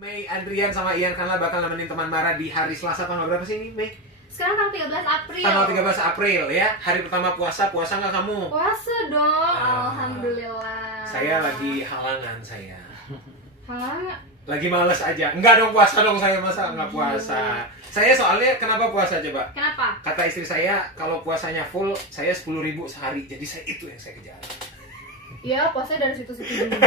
Mei, Andrian sama Ian Kanla bakal nemenin teman Mara di hari Selasa tanggal berapa sih ini, Mei? Sekarang tanggal 13 April. Tanggal 13 April ya, hari pertama puasa. Puasa nggak kamu? Puasa dong, alhamdulillah. Saya lagi halangan saya. Halangan? Lagi males aja. Enggak dong puasa dong saya, masa nggak puasa. Saya soalnya kenapa puasa coba? Kenapa? Kata istri saya kalau puasanya full saya 10.000 sehari. Jadi saya itu yang saya kejar. Iya, puasa dari situ-situ juga.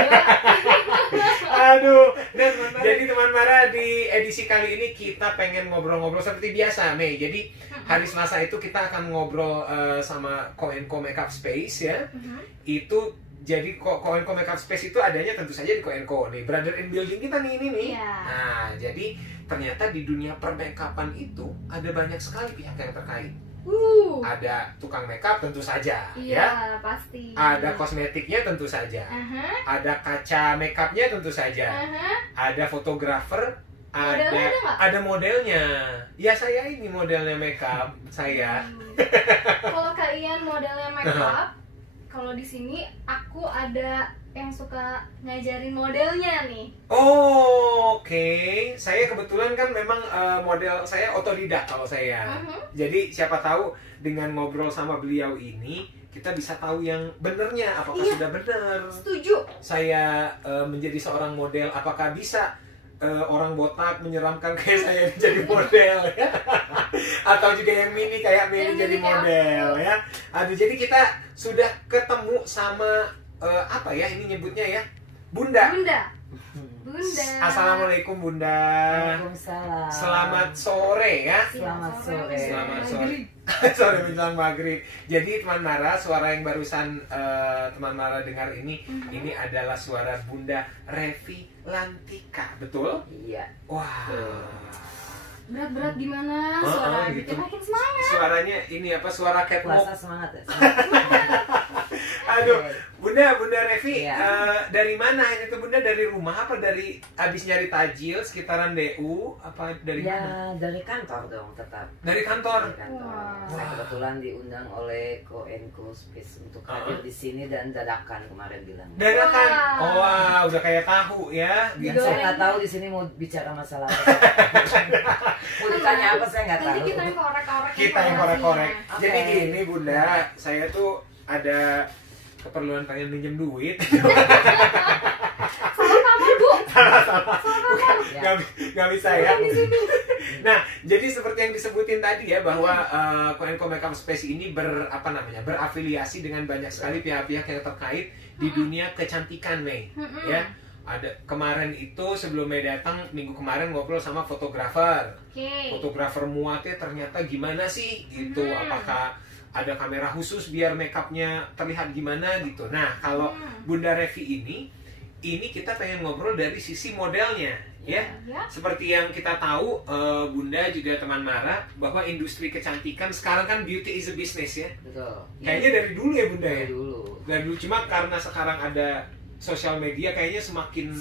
Aduh, dan jadi teman Mara di edisi kali ini kita pengen ngobrol-ngobrol seperti biasa, Mei. Jadi hari Selasa itu kita akan ngobrol sama Koenko Makeup Space ya. Itu jadi Koenko Makeup Space itu adanya tentu saja di Koenko nih, brother in building kita nih ini nih. Iya. Nah, jadi ternyata di dunia permakeupan itu ada banyak sekali pihak yang terkait. Ada tukang makeup tentu saja, Iya, ya. pasti. Ada kosmetiknya tentu saja. Ada kaca makeupnya tentu saja. Ada fotografer. Modelnya ada nggak? Ada modelnya. Ya saya ini modelnya makeup saya. Kalau Kak Ian modelnya makeup, kalau di sini aku ada yang suka ngajarin modelnya nih. Oh, oke. Saya kebetulan kan memang model saya otodidak kalau saya. Jadi siapa tahu dengan ngobrol sama beliau ini kita bisa tahu yang benernya, apakah sudah benar. Setuju. Saya menjadi seorang model, apakah bisa orang botak menyeramkan kayak saya jadi model ya? Atau juga yang mini kayak mini jadi model ya? Aduh, jadi kita sudah ketemu sama apa ya ini nyebutnya ya? Bunda. Bunda. Assalamualaikum Bunda. Waalaikumsalam. Selamat sore ya. Selamat sore. Selamat sore. Sore menjelang maghrib. Jadi teman Mara, suara yang barusan teman Mara dengar ini adalah suara Bunda Revi Lantika, betul? Iya. Wah. Berat-berat gimana? Suara gitu. bikin makin semangat. Suaranya ini apa? Suara catwalk. Puasa semangat ya. Aduh, Bunda Revi, Iya. dari mana ini tuh Bunda? Dari rumah apa dari abis nyari tajil sekitaran DU apa dari mana? Ya dari kantor dong tetap. Dari kantor. Dari kantor. Wah. Saya kebetulan diundang oleh Koenko Space untuk hadir di sini dan dadakan kemarin bilang. Dadakan. Wah. Oh, wah, udah kayak tahu ya. Dan Gitu. saya nggak tahu di sini mau bicara masalah apa. Mau ditanya apa saya nggak tahu. Nanti kita yang korek-korek. Kita yang korek-korek. Oke. Jadi gini Bunda, saya tuh ada keperluan pengen minjem duit. Sama kamu, Bu. Bukan, Ya. nggak bisa ya. Nah, jadi seperti yang disebutin tadi ya bahwa Koenko Makeup Space ini berafiliasi dengan banyak sekali pihak-pihak yang terkait di dunia kecantikan, Mei. Ya. Ada kemarin itu sebelum Mei datang minggu kemarin ngobrol sama fotografer. Fotografer muatnya ternyata gimana sih gitu, apakah ada kamera khusus biar makeupnya terlihat gimana gitu. Nah, kalau Bunda Revi ini kita pengen ngobrol dari sisi modelnya ya. Seperti yang kita tahu, Bunda juga teman Mara bahwa industri kecantikan sekarang kan beauty is a business ya. Betul. Kayaknya dari dulu ya Bunda ya. Dari dulu. Dari dulu, cuma karena sekarang ada sosial media kayaknya semakin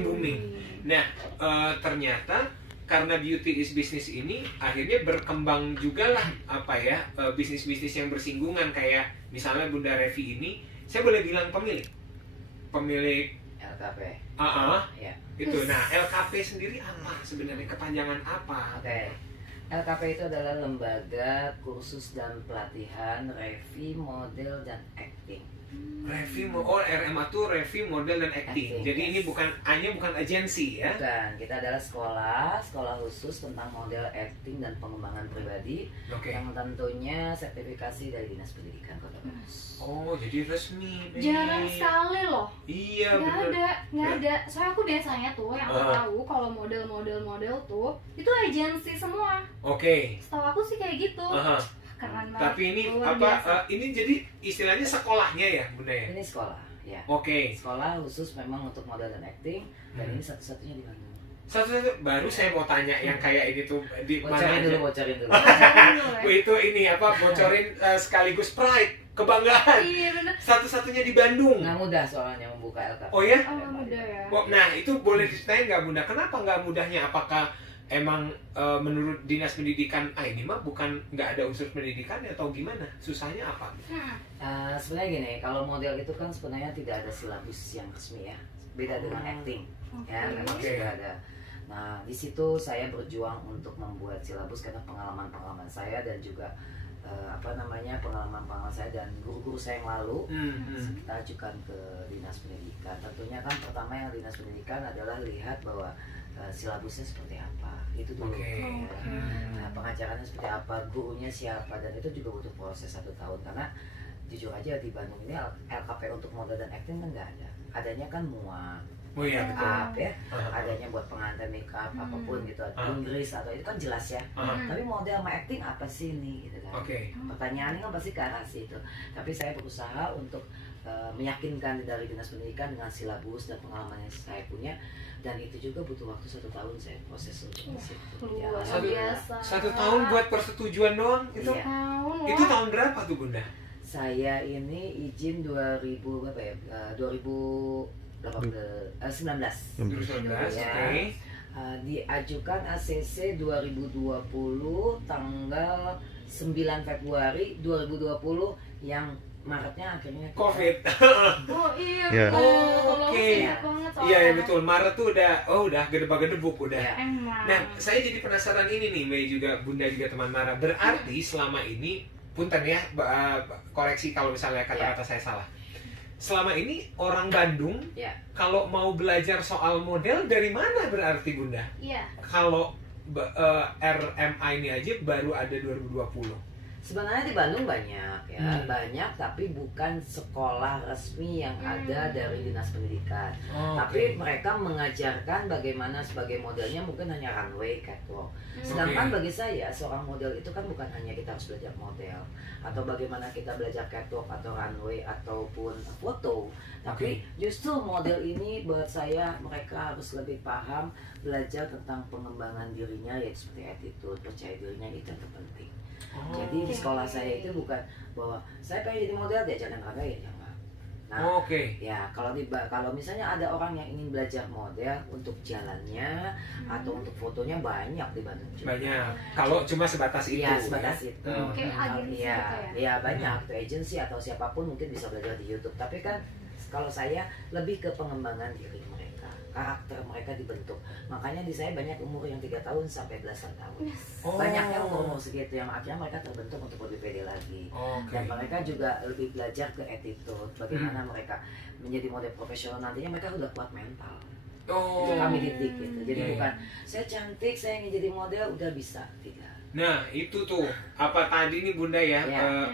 booming. Nah, ternyata karena beauty is business ini akhirnya berkembang juga lah bisnis-bisnis yang bersinggungan, kayak misalnya Bunda Revi ini, saya boleh bilang pemilik LKP. Ya. Itu. Nah, LKP sendiri apa sebenarnya, kepanjangan apa? Oke. LKP itu adalah lembaga kursus dan pelatihan Revi model dan acting. Revi, RMA tuh Revi model dan acting. Jadi ini bukan agensi ya? Bukan, kita adalah sekolah khusus tentang model acting dan pengembangan pribadi yang tentunya sertifikasi dari Dinas Pendidikan Kota Baros. Oh, jadi resmi. Jarang sekali loh. Iya, nggak ada. Soalnya aku biasanya tuh yang aku tahu kalau model tuh itu agensi semua. Oke. Setahu aku sih kayak gitu. Keren banget. Tapi ini luar biasa. ini jadi istilahnya sekolahnya ya Bunda ya? Ini sekolah, ya. Oke. Sekolah khusus memang untuk model dan acting, dan ini satu-satunya di Bandung. Satu-satu baru saya mau tanya yang kayak ini tuh di mana aja? Bocorin dulu. Itu ini bocorin sekaligus pride, kebanggaan. Iya bener. Satu-satunya di Bandung. Nggak mudah soalnya membuka LKP. Oh ya? Oh mudah ya. Nah, itu boleh diceritain nggak Bunda? Kenapa nggak mudahnya? Apakah emang menurut dinas pendidikan ini mah bukan nggak ada unsur pendidikan atau gimana? Susahnya apa? Sebenarnya gini, kalau model itu kan sebenarnya tidak ada silabus yang resmi ya, beda dengan acting. Ya, memang sudah ada. Nah, di situ saya berjuang untuk membuat silabus karena pengalaman-pengalaman saya dan juga pengalaman-pengalaman saya dan guru-guru saya yang lalu kita ajukan ke dinas pendidikan. Tentunya kan pertama yang dinas pendidikan adalah lihat bahwa silabusnya seperti apa, itu dulu. Nah, pengajarannya seperti apa, gurunya siapa, dan itu juga butuh proses 1 tahun karena jujur aja di Bandung ini LKP untuk model dan acting kan nggak ada, adanya kan MUA. Oh iya, betul. Ya, adanya buat pengantin makeup apapun gitu, Inggris atau itu kan jelas ya. Tapi model sama acting apa sih ini gitu kan? Pertanyaannya kan pasti ke arah situ. Tapi saya berusaha untuk meyakinkan dari dinas pendidikan dengan silabus dan pengalaman yang saya punya, dan itu juga butuh waktu 1 tahun saya proses untuk situ. Luar biasa. 1 tahun buat persetujuan doang itu? Iya. Itu tahun berapa tuh Bunda? Saya ini izin 2019. 2019, ya. Diajukan ACC 2020 tanggal 9 Februari 2020 yang Maretnya akhirnya COVID. Oh iya. Ya. Oke. Iya betul, Maret tuh udah gedebak-gedebuk udah. Ya. Nah, saya jadi penasaran ini nih, Mei juga, Bunda juga, teman Mara. Berarti selama ini, punten ya, koreksi kalau misalnya kata-kata saya salah. Selama ini orang Bandung kalau mau belajar soal model dari mana berarti Bunda? Iya. Kalau RMA ini aja baru ada 2020. Sebenarnya di Bandung banyak ya, banyak, tapi bukan sekolah resmi yang ada dari dinas pendidikan. Tapi mereka mengajarkan bagaimana sebagai modelnya mungkin hanya runway, catwalk. Sedangkan bagi saya seorang model itu kan bukan hanya kita harus belajar model atau bagaimana kita belajar catwalk atau runway ataupun foto. Tapi justru model ini buat saya mereka harus lebih paham belajar tentang pengembangan dirinya, yaitu seperti attitude, percaya dirinya, itu yang terpenting. Jadi di sekolah saya itu bukan bahwa saya pengen jadi model diajarkan olahraga ya jangan. Nah, ya kalau misalnya ada orang yang ingin belajar model untuk jalannya atau untuk fotonya banyak di Bandung juga. Banyak. Kalau cuma sebatas itu. Iya, sebatas itu. Iya, banyak tuh agensi atau siapapun mungkin bisa belajar di YouTube. Tapi kan kalau saya lebih ke pengembangan diri mereka, karakter mereka dibentuk. Makanya di saya banyak umur yang 3 tahun sampai belasan tahun. Banyak yang umur segitu yang akhirnya mereka terbentuk untuk lebih pede lagi. Dan mereka juga lebih belajar ke attitude, bagaimana mereka menjadi model profesional nantinya, mereka udah kuat mental. Itu kami didik gitu. Jadi bukan saya cantik, saya ingin jadi model udah bisa, tidak. Nah itu tuh apa tadi nih Bunda ya,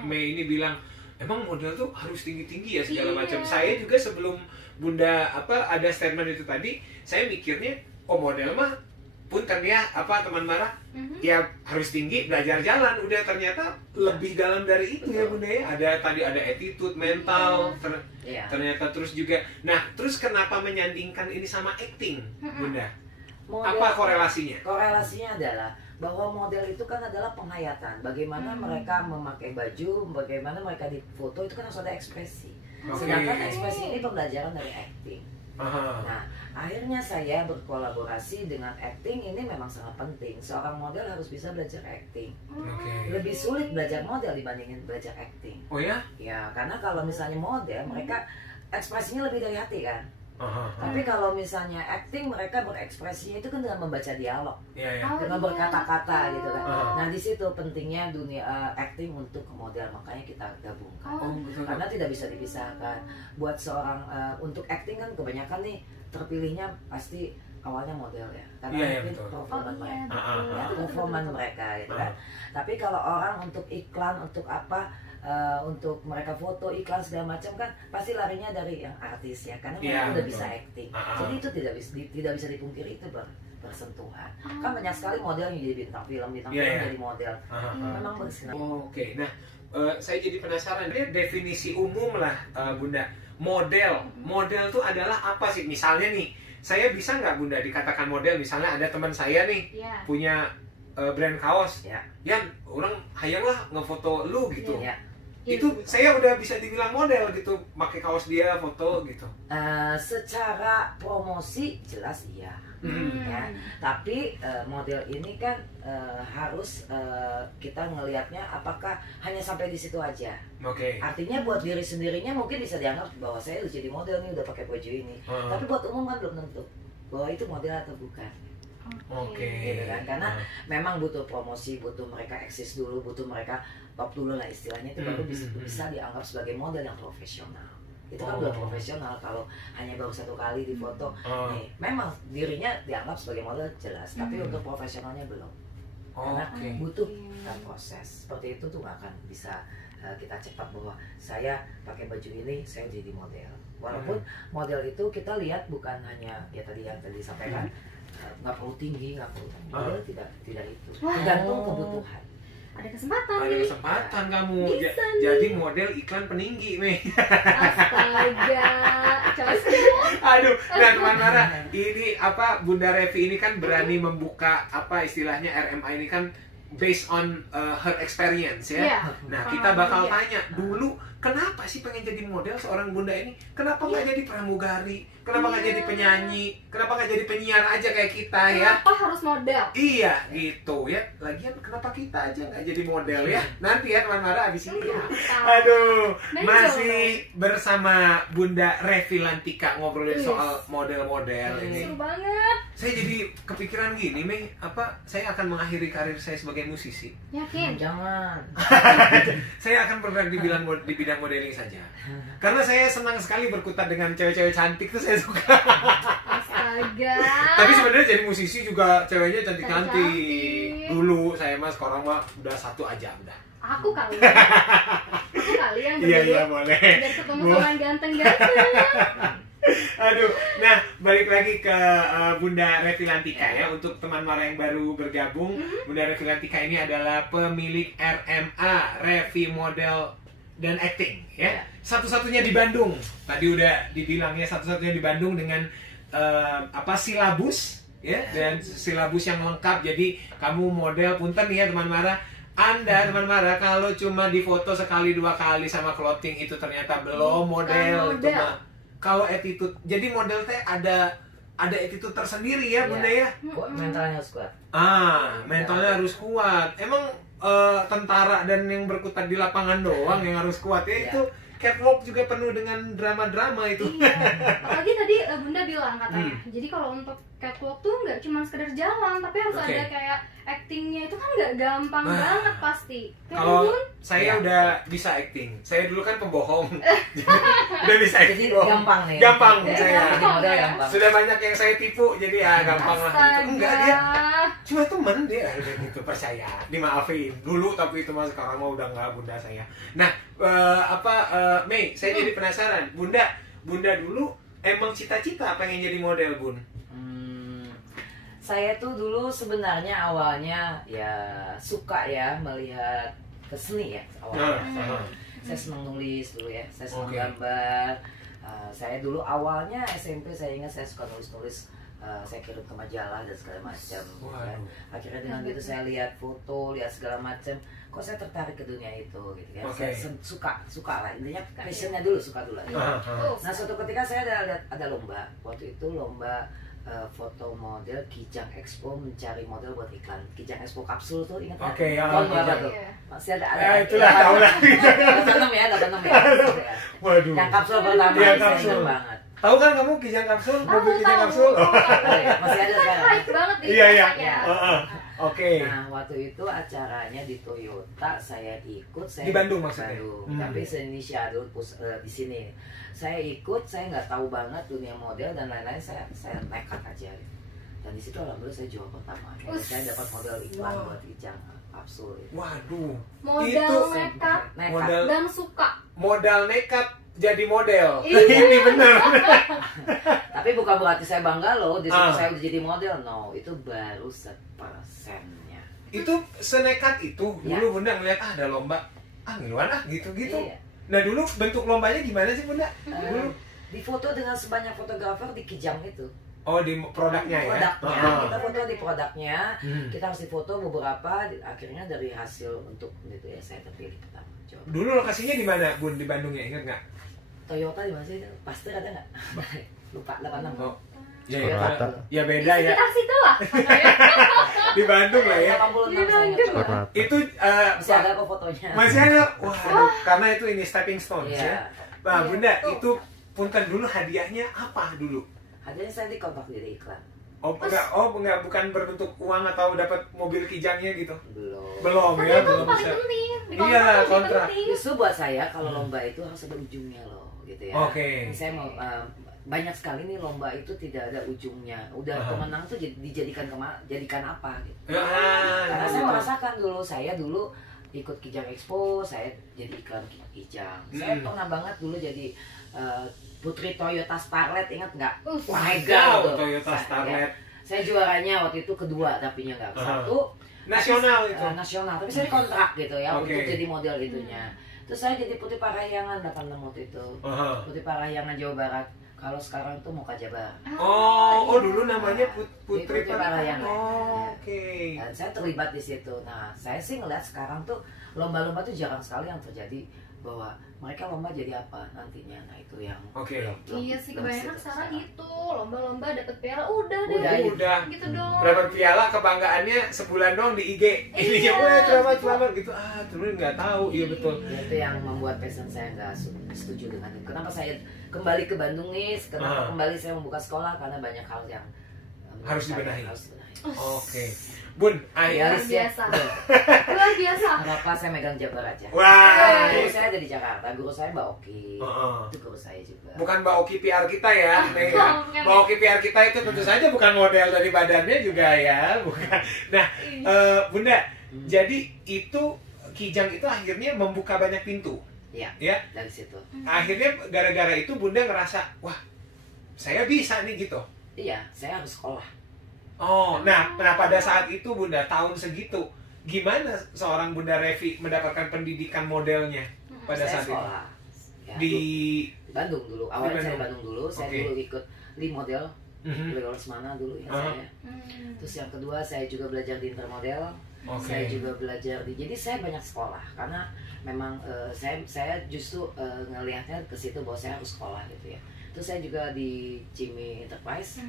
Mei ini bilang emang model tuh harus tinggi-tinggi ya segala macam. Saya juga sebelum Bunda ada statement itu tadi, saya mikirnya model mah punten ya teman Mara ya harus tinggi, belajar jalan, udah ternyata lebih dalam dari itu ya Bunda ya. Tadi ada attitude, mental, ternyata terus juga. Nah terus kenapa menyandingkan ini sama acting Bunda? Apa korelasinya? Korelasinya adalah bahwa model itu kan adalah penghayatan. Bagaimana mereka memakai baju, bagaimana mereka difoto, itu kan harus ada ekspresi. Sedangkan ekspresi ini pembelajaran dari acting. Nah, akhirnya saya berkolaborasi dengan acting, ini memang sangat penting. Seorang model harus bisa belajar acting. Lebih sulit belajar model dibandingin belajar acting. Oh ya? Ya, karena kalau misalnya model, mereka ekspresinya lebih dari hati kan. Tapi kalau misalnya acting, mereka berekspresinya itu kan dengan membaca dialog, dengan berkata-kata gitu kan. Nah di situ pentingnya dunia acting untuk model, makanya kita gabungkan. Karena tidak bisa dipisahkan. Buat seorang untuk acting kan kebanyakan nih terpilihnya pasti awalnya model ya, karena mungkin performan mereka, performan mereka gitu kan. Tapi kalau orang untuk iklan, untuk apa? Untuk mereka foto, iklan segala macam kan pasti larinya dari yang artis ya, karena mereka udah bisa acting. Jadi itu tidak bisa dipungkiri, itu bersentuhan. Kan banyak sekali model yang jadi bintang film jadi model. Memang bersentuhan. Nah saya jadi penasaran, dia definisi umum lah Bunda, model tuh adalah apa sih? Misalnya nih, saya bisa nggak Bunda dikatakan model? Misalnya ada teman saya nih punya brand kaos, Yan, orang hayang lah ngefoto lu gitu. itu saya udah bisa dibilang model gitu, pakai kaos dia foto gitu. Secara promosi jelas iya. Ya. Tapi model ini kan harus kita ngelihatnya apakah hanya sampai di situ aja. Artinya buat diri sendirinya mungkin bisa dianggap bahwa saya udah jadi model nih, udah pakai baju ini. Tapi buat umum kan belum tentu bahwa itu model atau bukan. Gitu kan? Karena memang butuh promosi, butuh mereka eksis dulu, butuh mereka top dulu lah istilahnya, itu baru bisa dianggap sebagai model yang profesional. Itu kan belum profesional kalau hanya baru satu kali di foto. Nih, memang dirinya dianggap sebagai model jelas, tapi untuk profesionalnya belum. Karena butuh proses. Seperti itu tuh nggak akan bisa kita cepat bahwa saya pakai baju ini saya jadi model. Walaupun model itu kita lihat bukan hanya ya tadi yang disampaikan, nggak perlu tinggi, nggak perlu model, tidak itu. Tergantung kebutuhan. Ada kesempatan nih. Ada kesempatan kamu. Jadi model iklan peninggi, Mei. Astaga, aduh, nah teman Mara, ini apa Bunda Revi ini kan berani membuka apa istilahnya RMA ini kan based on her experience ya. Nah kita bakal tanya dulu kenapa sih pengen jadi model seorang Bunda ini? Kenapa nggak jadi pramugari? Kenapa nggak jadi penyanyi? Kenapa nggak jadi penyiar aja kayak kita ya? Kenapa harus model? Iya gitu ya. Lagian kenapa kita aja nggak jadi model ya? Nanti ya teman Mara abis ini. Aduh, masih bersama Bunda Revi Lantika ngobrolin soal model-model ini. Seru banget. Saya jadi kepikiran gini, Mei, apa saya akan mengakhiri karir saya sebagai musisi? Yakin? Jangan. Saya akan bergerak di bidang modeling saja. Karena saya senang sekali berkutat dengan cewek-cewek cantik, tuh saya suka. Astaga. Tapi sebenarnya jadi musisi juga ceweknya cantik-cantik. Dulu saya mah, sekarang mah udah satu aja udah. Aku kali yang iya boleh. Udah ketemu sama yang ganteng-ganteng. Aduh, nah balik lagi ke Bunda Revi Lantika ya. Untuk teman Mara yang baru bergabung, Bunda Revi Lantika ini adalah pemilik RMA, Revi Model dan Acting ya. Satu-satunya di Bandung. Tadi udah dibilang ya, satu-satunya di Bandung dengan silabus ya, dan silabus yang lengkap. Jadi kamu model punten ya teman Mara. Anda teman Mara kalau cuma difoto sekali dua kali sama clothing itu ternyata belum model. Itu mah kalau attitude, jadi model teh ada attitude tersendiri ya Bunda ya. Mentalnya harus kuat. Mentalnya harus kuat. Emang tentara dan yang berkutat di lapangan doang yang harus kuat ya. Itu catwalk juga penuh dengan drama-drama itu. Iya. Apalagi tadi Bunda bilang katanya. Jadi kalau untuk catwalk tuh nggak cuma sekedar jalan, tapi harus ada kayak actingnya. Itu kan nggak gampang banget pasti. Kalau saya udah bisa acting. Saya dulu kan pembohong. Udah bisa acting. Jadi gampang nih. Gampang saya. Gampang. Sudah banyak yang saya tipu, jadi ya gampang lah gitu. Enggak dia. Cuma temen dia gitu, percaya. Dimaafin dulu, tapi itu mah sekarang mah udah nggak Bunda saya. Nah, Mei, saya jadi penasaran. Bunda dulu emang cita-cita pengen jadi model, Bun? Saya tuh dulu sebenarnya awalnya ya suka ya melihat ke seni ya awalnya. Saya senang nulis dulu ya, saya senang gambar. Saya dulu awalnya SMP saya ingat saya suka nulis-nulis. Saya kirim ke majalah dan segala macam. Akhirnya dengan gitu saya lihat foto, lihat segala macam. Kok saya tertarik ke dunia itu gitu ya. Saya suka lah, intinya passionnya dulu, suka dulu. Nah suatu ketika saya ada lomba. Waktu itu lomba foto model Kijang Expo mencari model buat iklan. Kijang Expo kapsul tuh ingat kan? Tahun berapa tuh? Masih ada. Itulah tahun lah. 86 ya. Waduh. Yang kapsul pertama saya banget. Tahu kan kamu Kijang kapsul? Mobil Kijang kapsul? Masih ada sekarang. Hype banget di Iya. Nah waktu itu acaranya di Toyota, saya ikut. Di Bandung maksudnya? Tapi se-Indonesia dulu di sini. Saya ikut, saya nggak tahu banget dunia model dan lain-lain. Saya nekat aja. Dan di situ alhamdulillah saya juara pertama. Saya dapat model iklan buat Kijang kapsul. Waduh. Modal nekat dan suka. Modal nekat jadi model. Ini bener. Tapi bukan berarti saya bangga loh di situ saya udah jadi model. No, itu baru 1%. Itu senekat itu dulu Bunda ngeliat ada lomba, ngiluan gitu. Iya. Nah dulu bentuk lombanya gimana sih Bunda? Dulu difoto dengan sebanyak fotografer di Kijang itu. Oh di produknya ya? Kita foto di produknya, kita harus difoto beberapa, akhirnya dari hasil untuk itu ya saya terpilih pertama. Dulu lokasinya di mana, Bun, di Bandung ya, ingat nggak? Toyota di mana sih? Pasti ada nggak? Lupa 86. Oh. Ya beda ya. Sekitar situ lah. Di Bandung lah ya. 86 saya ingat. Itu masih ada kok fotonya. Masih ada. Wah, karena itu ini stepping stone ya. Nah, Bunda, itu punten dulu hadiahnya apa dulu? Hadiahnya saya dikontak jadi iklan. Enggak, bukan berbentuk uang atau dapat mobil kijangnya gitu. Belum Tapi ya, itu belum paling bisa. penting. Iya lah, kontrak. Justru buat saya kalau lomba itu harus ada ujungnya loh, gitu ya. Oke. Saya mau banyak sekali nih lomba itu tidak ada ujungnya. Udah pemenang tuh jadikan apa gitu. Karena saya merasakan saya dulu ikut Kijang Expo, saya jadi iklan Kijang. Saya pernah banget dulu jadi Putri Toyota Starlet, ingat nggak? Wow, Toyota Starlet. Saya juaranya waktu itu kedua, tapi nggak satu. Nasional itu. Nasional, tapi saya kontrak gitu ya untuk jadi model itunya. Terus saya jadi Putri Parahyangan 86 waktu itu. Putri Parahyangan Jawa Barat. Kalau sekarang tuh mau Jabar. Oh dulu namanya Putri Parahyangan. Oke. Dan saya terlibat di situ. Nah, saya sih ngeliat sekarang tuh lomba-lomba tuh jarang sekali yang terjadi bahwa mereka lomba jadi apa nantinya. Nah, itu yang Iya sih, kebanyakan sekarang gitu. Lomba-lomba dapet piala udah gitu dong. Dapat piala, kebanggaannya sebulan dong di IG. Iya, selamat gitu. Terus nggak tahu. Iya betul. Itu yang membuat passion saya nggak setuju dengan itu. Kenapa saya kembali ke Bandung nih? Kenapa kembali saya membuka sekolah? Karena banyak hal yang harus dibenahi. Oke. Bun, luar biasa. Luar biasa. Kenapa saya megang Jabar aja? Wah. Guru saya ada di Jakarta. Guru saya Mbak Oki. Itu guru saya juga. Bukan Mbak Oki PR kita ya, Mbak Oki PR kita itu tentu saja bukan model dari badannya juga ya, bukan. Nah, Bunda, jadi itu Kijang itu akhirnya membuka banyak pintu. Iya. Ya. Dari situ. Akhirnya gara-gara itu Bunda ngerasa, wah, saya bisa nih gitu. Iya, saya harus sekolah. Nah pada saat itu Bunda, tahun segitu, gimana seorang Bunda Revi mendapatkan pendidikan modelnya pada saat itu? Ya, di Bandung dulu. Awalnya saya di Bandung dulu. Saya dulu ikut di model, Lesmana dulu ya saya. Terus yang kedua saya juga belajar di Intermodel. Saya juga belajar jadi saya banyak sekolah karena memang saya justru ngelihatnya ke situ bahwa saya harus sekolah gitu ya. Terus saya juga di Jimmy Enterprise.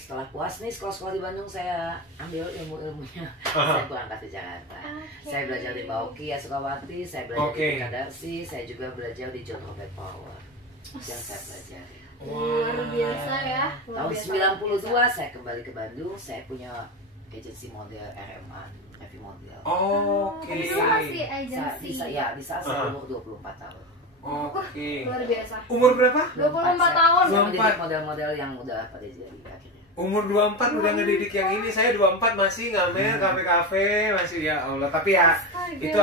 Setelah puas nih sekolah-sekolah di Bandung, saya ambil ilmu-ilmunya. Saya berangkat ke Jakarta. Saya belajar di Mbak Oki Sukawati, saya belajar di Kadarsi, saya juga belajar di John Robert Power. Yang saya pelajari. Luar biasa ya. Tahun 92 saya kembali ke Bandung, saya punya agensi model RMA, Revi Model. Itu masih agensi. Di saat saya umur 24 tahun. Luar biasa. Umur berapa? 24 tahun. Saya mendidik model-model yang udah pada jadi akhirnya. Umur 24 udah ngedidik yang ini. Saya 24 masih ngamer kafe-kafe, masih ya Allah. Tapi ya itu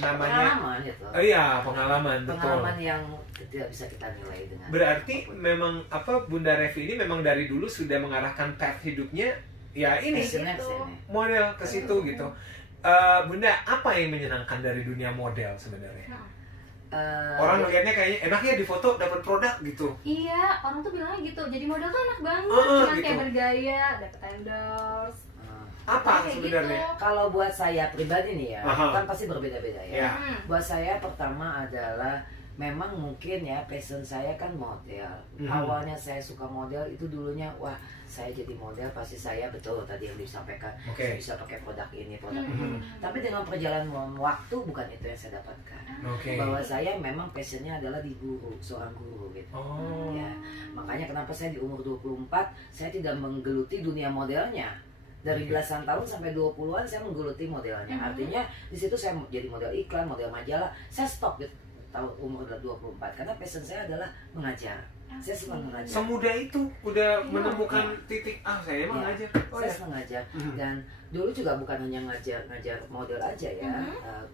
namanya pengalaman gitu. Pengalaman, betul. Pengalaman yang tidak bisa kita nilai dengan. Berarti memang Bunda Revi ini memang dari dulu sudah mengarahkan path hidupnya ya ini model ke situ gitu. Bunda, apa yang menyenangkan dari dunia model sebenarnya? Orang ngeliatnya kayaknya enaknya di foto dapat produk gitu. Iya, orang tuh bilangnya gitu. Jadi model tuh enak banget, cuman gitu. Kayak bergaya, dapat endorse. Apa sebenarnya? Gitu. Kalau buat saya pribadi nih ya, kan pasti berbeda-beda ya. Buat saya pertama adalah memang mungkin ya passion saya kan model. Awalnya saya suka model itu dulunya saya jadi model pasti saya betul tadi yang disampaikan saya bisa pakai produk ini produk itu. Tapi dengan perjalanan waktu bukan itu yang saya dapatkan. Bahwa saya memang passionnya adalah di guru, seorang guru gitu. Ya, makanya kenapa saya di umur 24 saya tidak menggeluti dunia modelnya. Dari belasan tahun sampai 20-an saya menggeluti modelnya. Artinya di situ saya jadi model iklan, model majalah. Saya stop gitu tahun umur 24 karena passion saya adalah mengajar. Saya suka mengajar. Semudah itu udah menemukan titik saya emang ngajar. Saya senang ngajar dan dulu juga bukan hanya ngajar model aja ya.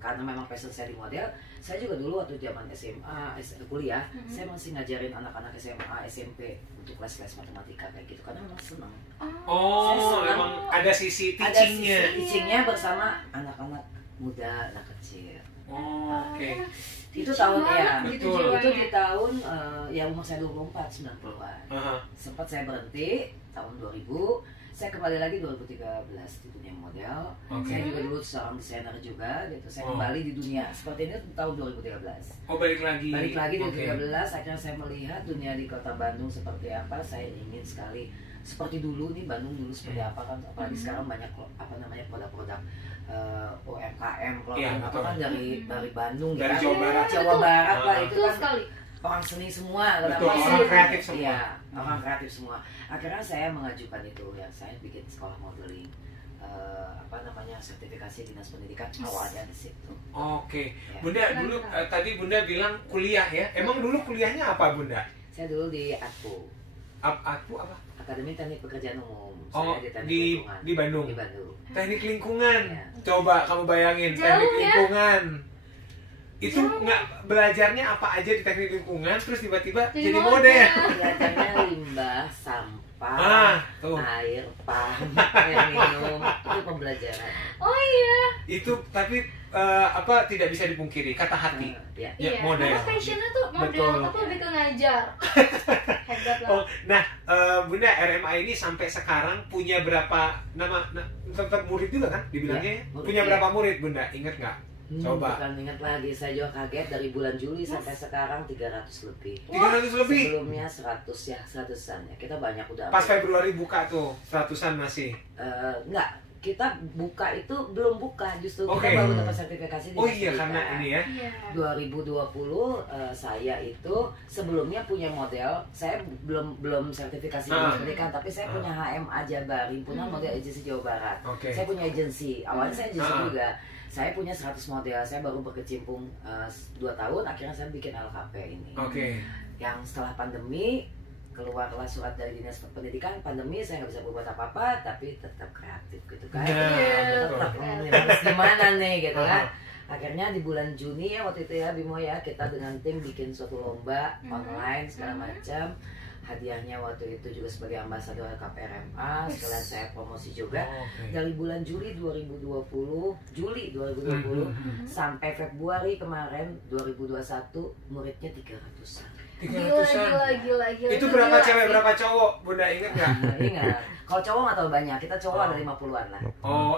Karena memang passion saya di model. Saya juga dulu waktu zaman SMA, kuliah, saya masih ngajarin anak-anak SMA, SMP untuk kelas-kelas matematika kayak gitu karena memang senang. Memang ada sisi teachingnya. Ada sisi teachingnya bersama anak-anak muda, anak kecil. Itu tahun gitu itu di tahun umur saya 24, 90-an. Sempat saya berhenti tahun 2000. saya kembali lagi 2013 di dunia model. Saya juga dulu seorang desainer juga gitu. Saya kembali di dunia seperti ini tahun 2013. Balik lagi. Balik lagi di 2013, akhirnya saya melihat dunia di kota Bandung seperti apa. Saya ingin sekali seperti dulu nih, Bandung dulu seperti apa kan, apalagi sekarang banyak apa namanya produk-produk UMKM apa kan dari Bandung dari Jawa Barat lah itu kan sekali. Orang seni semua, orang kreatif semua. Iya, orang kreatif semua. Akhirnya saya mengajukan itu ya, saya bikin sekolah modeling, apa namanya, sertifikasi dinas pendidikan, awalnya di situ. Oke. Bunda dulu tadi Bunda bilang kuliah ya. Emang dulu kuliahnya apa Bunda? Saya dulu di ATPU. ATPU apa? Akademi Teknik Pekerjaan Umum. Oh, saya di Bandung. Di Bandung. Teknik lingkungan. Ya. Coba kamu bayangin teknik lingkungan. Itu nggak belajarnya apa aja di teknik lingkungan, terus tiba-tiba jadi model. Belajarnya limbah, sampah, air, air minum, itu pembelajaran. Oh iya. Itu tapi tidak bisa dipungkiri, kata hati. Ya, model. Karena passionnya tuh model, tapi lebih ke ngajar. Hebat lah. Nah, Bunda, RMA ini sampai sekarang punya berapa tetap murid juga kan dibilangnya? Ya, punya berapa murid Bunda? Ingat nggak? Coba. Bukan ingat lagi, saya juga kaget dari bulan Juli sampai sekarang 300 lebih. 300 lebih? Sebelumnya 100 ya, 100-an ya. Kita banyak udah. Pas Februari buka tuh, 100-an masih? Enggak, kita buka itu belum buka, justru kita baru dapat sertifikasi di karena ini ya. 2020 saya itu sebelumnya punya model, saya belum sertifikasi di pendidikan, tapi saya punya HMA Jabar, Himpunan Model Agensi Jawa Barat. Saya punya agensi, awalnya saya agensi juga. Saya punya 100 model, saya baru berkecimpung 2 tahun, akhirnya saya bikin LKP ini. Yang setelah pandemi, keluarlah surat dari Dinas Pendidikan, pandemi saya nggak bisa berbuat apa-apa, tapi tetap kreatif gitu kan. Tetap harus gimana nih gitu kan. Akhirnya di bulan Juni ya waktu itu ya Bimo ya, kita dengan tim bikin suatu lomba online segala macam. Hadiahnya waktu itu juga sebagai ambasador KPRMA, sekalian saya promosi juga. Dari bulan Juli 2020 sampai Februari kemarin 2021 muridnya 300-an. Gila. Itu berapa cewek, berapa cowok? Bunda inget nggak? Ingat. Kalau cowok nggak terlalu banyak, kita cowok ada 50-an lah.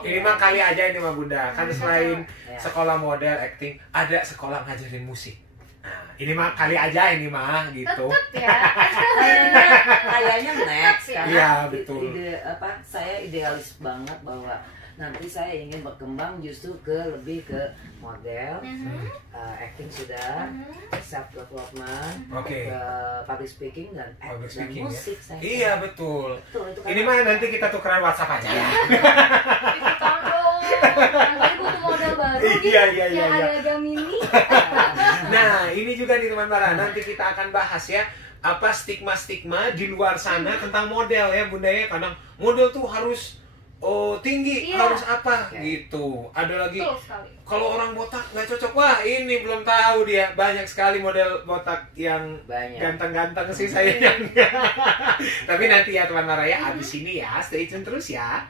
Ini mah kali aja ini mah Bunda. Kan selain sekolah model, acting, ada sekolah ngajarin musik. Nah, ini mah kali aja ini mah gitu. Tetep ya. Kayaknya next karena iya, betul. Saya idealis banget bahwa nanti saya ingin berkembang justru lebih ke model, acting sudah, self development, ke public speaking dan musik. Ya? Iya betul. Ini mah nanti kita tukeran WhatsApp aja ya. Nanti butuh model baru iya. yang agak mini. Nah ini juga nih teman-teman, nanti kita akan bahas ya apa stigma-stigma di luar sana tentang model ya Bunda ya. Kadang model tuh harus tinggi, harus apa gitu. Ada lagi kalau orang botak nggak cocok, wah ini belum tahu dia. Banyak sekali model botak yang ganteng-ganteng sih saya. Tapi nanti ya teman-teman ya, abis ini ya stay tune terus ya.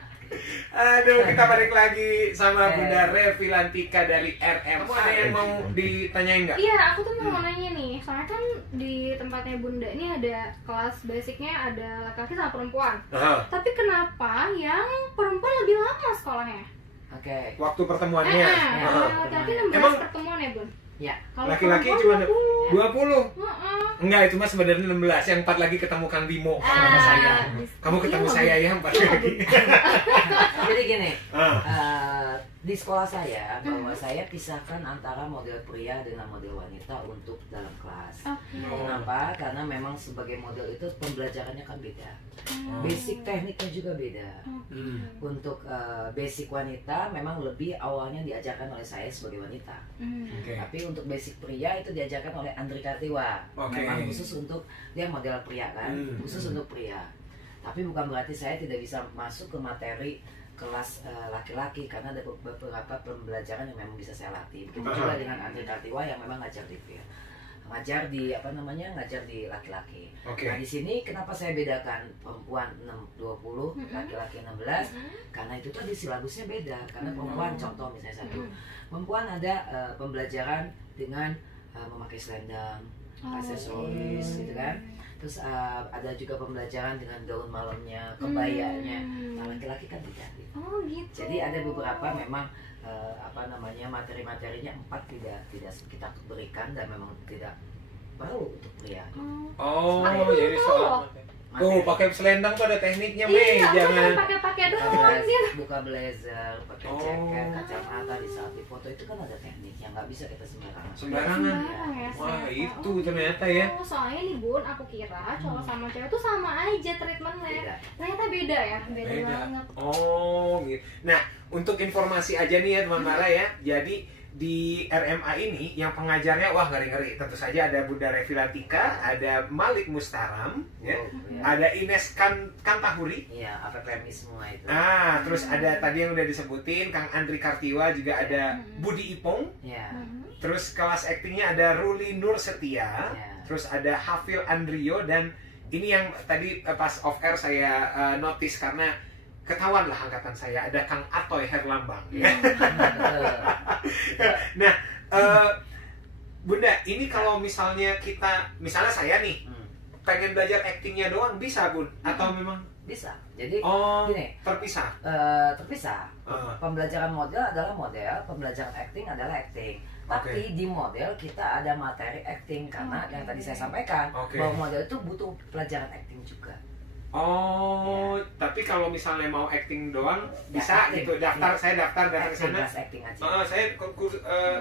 Aduh, kita balik lagi sama Bunda Revilantika dari RM. Kamu ada yang mau ditanyain nggak? Iya, aku tuh mau nanya nih. Soalnya kan di tempatnya Bunda ini ada kelas basicnya, ada laki-laki sama perempuan. Tapi kenapa yang perempuan lebih lama sekolahnya? Waktu pertemuannya. Laki-laki 16 pertemuan ya, Bun? Ya. Laki-laki cuma 20. Enggak, itu mah sebenarnya 16. Yang 4 lagi ketemu Kang Bimo sama saya. Kamu ketemu saya ya 4 lagi. Jadi gini, di sekolah saya bahwa saya pisahkan antara model pria dengan model wanita untuk dalam kelas. Kenapa? Karena memang sebagai model itu pembelajarannya kan beda. Basic tekniknya juga beda. Untuk basic wanita memang lebih awalnya diajarkan oleh saya sebagai wanita. Tapi untuk basic pria itu diajarkan oleh Andri Kartiwa. Memang khusus untuk dia model pria kan, khusus untuk pria. Tapi bukan berarti saya tidak bisa masuk ke materi kelas laki-laki karena ada beberapa pembelajaran yang memang bisa saya latih. Begitu juga dengan Andri Kartiwa yang memang ngajar di pria. Ngajar di laki-laki. Nah di sini kenapa saya bedakan perempuan 20, laki-laki 16? Karena itu tadi silabusnya beda. Karena perempuan contoh misalnya satu, perempuan ada pembelajaran dengan memakai selendang, aksesoris gitu kan. Terus ada juga pembelajaran dengan gaun malamnya, kebayanya. Nah, laki-laki kan tidak. Oh gitu. Jadi ada beberapa memang materi-materinya 4 tidak kita berikan dan memang tidak perlu untuk pria. Oh, jadi soal tuh pakai selendang tuh ada tekniknya, Mei. Jangan pakai doang dia. Buka blazer, pakai jaket, kacamata di saat di foto itu kan ada teknik yang nggak bisa kita sembarangan. Ya, wah, itu ternyata ya. Soalnya nih Bun, aku kira cowok sama cewek tuh sama aja treatmentnya. Ternyata beda ya, beda banget. Oh, gitu. Nah, untuk informasi aja nih ya teman Mara ya. Jadi di RMA ini yang pengajarnya wah ngeri-ngeri. Tentu saja ada Bunda Revi Latika, ada Malik Mustaram, ya. Ada Ines Kantahuri. Iya, APPMI semua itu. Terus ada tadi yang udah disebutin Kang Andri Kartiwa, juga ada Budi Ipong. Iya. Terus kelas aktingnya ada Ruli Nur Setia. Terus ada Hafil Andrio, dan ini yang tadi pas off air saya notice karena ketahuan lah angkatan saya, ada Kang Atoy Herlambang. Nah, Bunda, ini kalau misalnya misalnya saya nih pengen belajar aktingnya doang bisa Bun? Atau memang bisa? Jadi gini, terpisah. Terpisah. Pembelajaran model adalah model, pembelajaran akting adalah akting. Tapi di model kita ada materi akting karena yang tadi saya sampaikan bahwa model itu butuh pelajaran akting juga. Tapi kalau misalnya mau acting doang bisa acting, gitu. Saya daftar ke sana. Kelas acting aja. Saya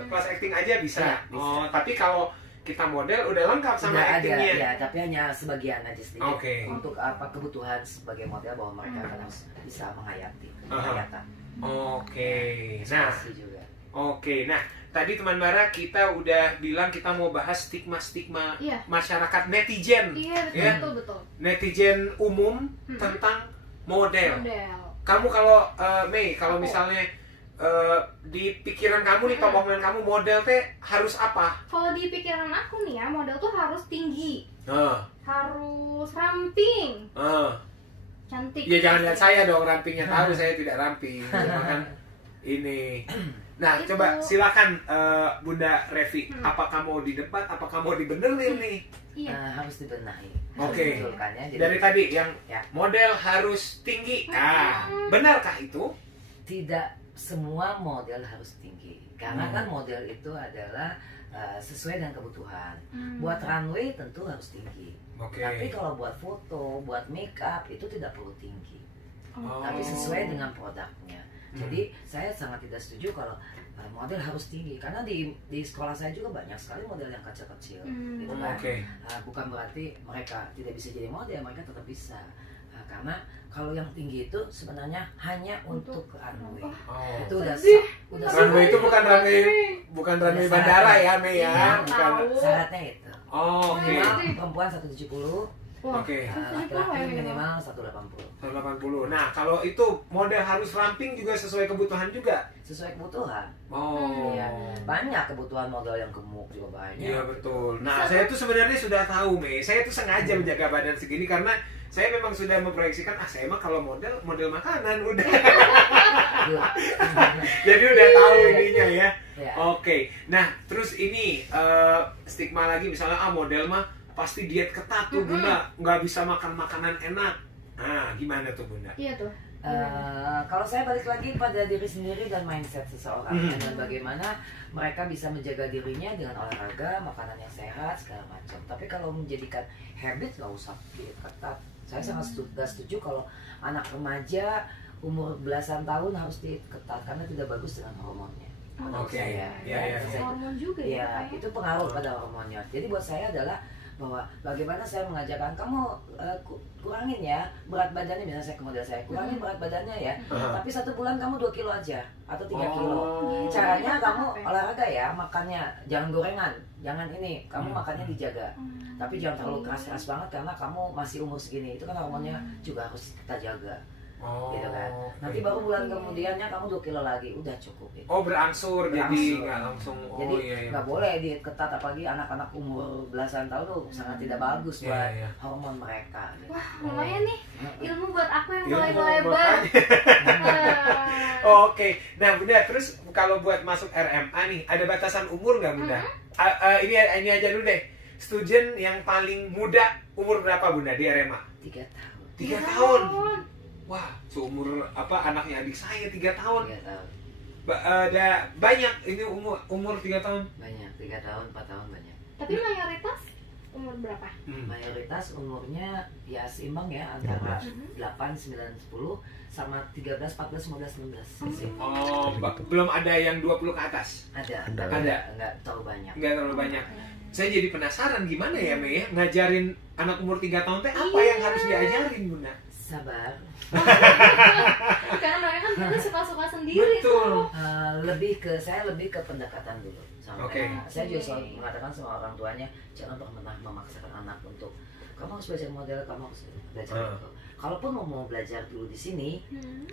kelas acting aja bisa. Bisa. Tapi kalau kita model udah lengkap sama actingnya. Ya, tapi hanya sebagian aja sedikit. Untuk kebutuhan sebagai model bahwa mereka harus bisa menghayati. Nah, tadi teman Mara kita udah bilang kita mau bahas stigma-stigma masyarakat netizen. Iya, betul. Netizen umum tentang model. Kamu kalau Mei, kalau misalnya di pikiran kamu nih, tokoh kamu model teh harus apa? Kalau di pikiran aku nih ya, model tuh harus tinggi. Harus ramping. Cantik. Ya jangan lihat saya dong rampingnya, tahu saya tidak ramping. Kan ini. Nah, coba silakan Bunda Revi, apakah mau didebat, apakah mau dibenerin nih? Harus dibenahi. Dari tadi yang model harus tinggi. Benarkah itu? Tidak semua model harus tinggi. Karena kan model itu adalah sesuai dengan kebutuhan. Buat runway tentu harus tinggi. Tapi kalau buat foto, buat make up itu tidak perlu tinggi. Tapi sesuai dengan produknya. Jadi saya sangat tidak setuju kalau model harus tinggi, karena di sekolah saya juga banyak sekali model yang kecil-kecil, gitu kan. Bukan berarti mereka tidak bisa jadi model, mereka tetap bisa. Karena kalau yang tinggi itu sebenarnya hanya untuk runway. Itu udah runway itu bukan runway bandara ya, Mei ya. Syaratnya itu. Minimal perempuan 170. Laki-laki minimal 180. Nah, kalau itu model harus ramping juga sesuai kebutuhan juga? Sesuai kebutuhan. Banyak kebutuhan model yang gemuk juga banyak. Iya, betul. Nah, saya tuh sebenarnya sudah tahu, Mei. Saya tuh sengaja menjaga badan segini karena saya memang sudah memproyeksikan, saya mah kalau model makanan udah. Jadi udah tahu ininya ya. Nah, terus ini stigma lagi misalnya model mah pasti diet ketat tuh Bunda, nggak bisa makan makanan enak. Nah, gimana tuh Bunda? Iya tuh. Kalau saya balik lagi pada diri sendiri dan mindset seseorang, dan bagaimana mereka bisa menjaga dirinya dengan olahraga, makanan yang sehat, segala macam. Tapi kalau menjadikan habit, nggak usah diet ketat. Saya sangat setuju kalau anak remaja umur belasan tahun harus diet ketat karena tidak bagus dengan hormonnya. Hormon juga ya. Itu pengaruh pada hormonnya. Jadi buat saya adalah bahwa bagaimana saya mengajarkan kamu kurangin ya berat badannya, misalnya saya ke model saya kurangin berat badannya ya, tapi 1 bulan kamu 2 kilo aja atau 3 kilo. Caranya kamu olahraga ya, makannya jangan gorengan, jangan ini, kamu makannya dijaga, tapi jangan terlalu keras banget karena kamu masih umur segini, itu kan hormonnya juga harus kita jaga. Gitu kan. Nanti baru bulan kemudiannya kamu 2 kilo lagi, udah cukup gitu. Berangsur. Jadi nggak langsung. Jadi nggak boleh diet ketat, apalagi anak-anak umur belasan tahun tuh sangat tidak bagus buat hormon mereka. Gitu. Wah, lumayan nih ilmu buat aku yang mulai melebar. Nah Bunda, terus kalau buat masuk RMA nih ada batasan umur nggak Bunda? Ini aja dulu deh. student yang paling muda umur berapa Bunda di RMA? 3 tahun. 3 tahun. Wah, seumur anaknya adik saya 3 tahun. 3 tahun. Ada banyak ini umur 3 tahun. Banyak, 3 tahun, 4 tahun banyak. Tapi mayoritas umur berapa? Mayoritas umurnya ya seimbang ya, antara 8, 9, 10 sama 13, 14, 15, 16. Oh, belum ada yang 20 ke atas? Ada. Enggak terlalu banyak. Enggak terlalu banyak. Saya jadi penasaran gimana ya Mei ya, ngajarin anak umur 3 tahun teh apa yang harus diajarin Bunda? Sabar. Karena mereka kan juga suka-suka sendiri. Betul. Saya lebih ke pendekatan dulu sama mereka. Saya juga selalu mengatakan sama orang tuanya, jangan pernah memaksakan anak untuk kamu harus belajar model, kamu harus belajar itu. Kalaupun mau belajar dulu di sini,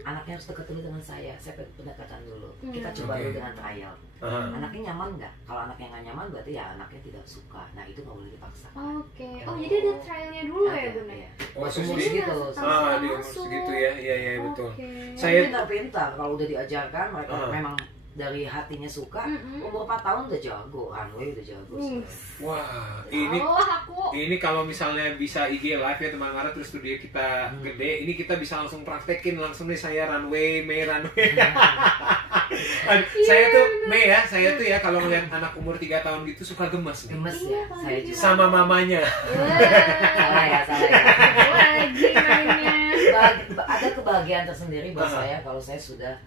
anaknya harus dekat dulu dengan saya pendekatan dulu. Kita coba dulu dengan trial. Anaknya nyaman nggak? Kalau anaknya nggak nyaman, berarti ya anaknya tidak suka. Nah itu nggak boleh dipaksa. Oke. Oh jadi ada trialnya dulu ya Bunda? Oh umur segitu. Di umur segitu ya, iya betul. Saya pintar-pintar kalau udah diajarkan mereka memang dari hatinya suka, umur 4 tahun udah jago, runway udah jago. Wah, ini kalau misalnya bisa IG live ya teman-teman, terus studio kita gede, ini kita bisa langsung praktekin langsung nih saya runway, Mei runway. Saya tuh ya kalau ngeliat anak umur 3 tahun gitu suka gemes nih. Gemes ya, saya juga. Sama mamanya. Salah ya. Lagi mainnya. Ada kebahagiaan tersendiri buat saya kalau saya sudah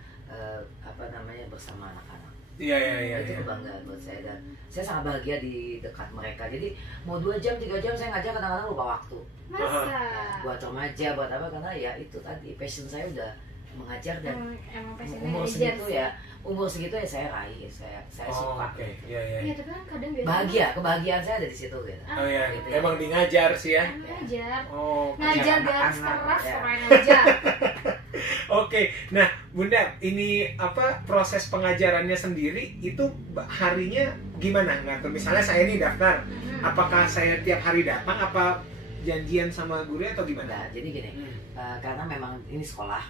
bersama anak-anak. Iya. Itu kebanggaan buat saya dan saya sangat bahagia di dekat mereka. Jadi mau 2 jam, 3 jam saya ngajar kadang-kadang lupa waktu. Masa? Buat remaja, buat apa, karena ya itu tadi passion saya udah mengajar dan umur segitu ya saya raih, saya suka. Iya, tapi kan kadang kebahagiaan saya ada di situ gitu. Oh iya, gitu, emang di ngajar sih ya. Ngajar. Ngajar garis keras orang ngajar. Oke, nah Bunda, ini proses pengajarannya sendiri itu harinya gimana ngatur? Misalnya saya nih daftar, apakah saya tiap hari datang apa janjian sama guru atau gimana? Nah, jadi gini, karena memang ini sekolah,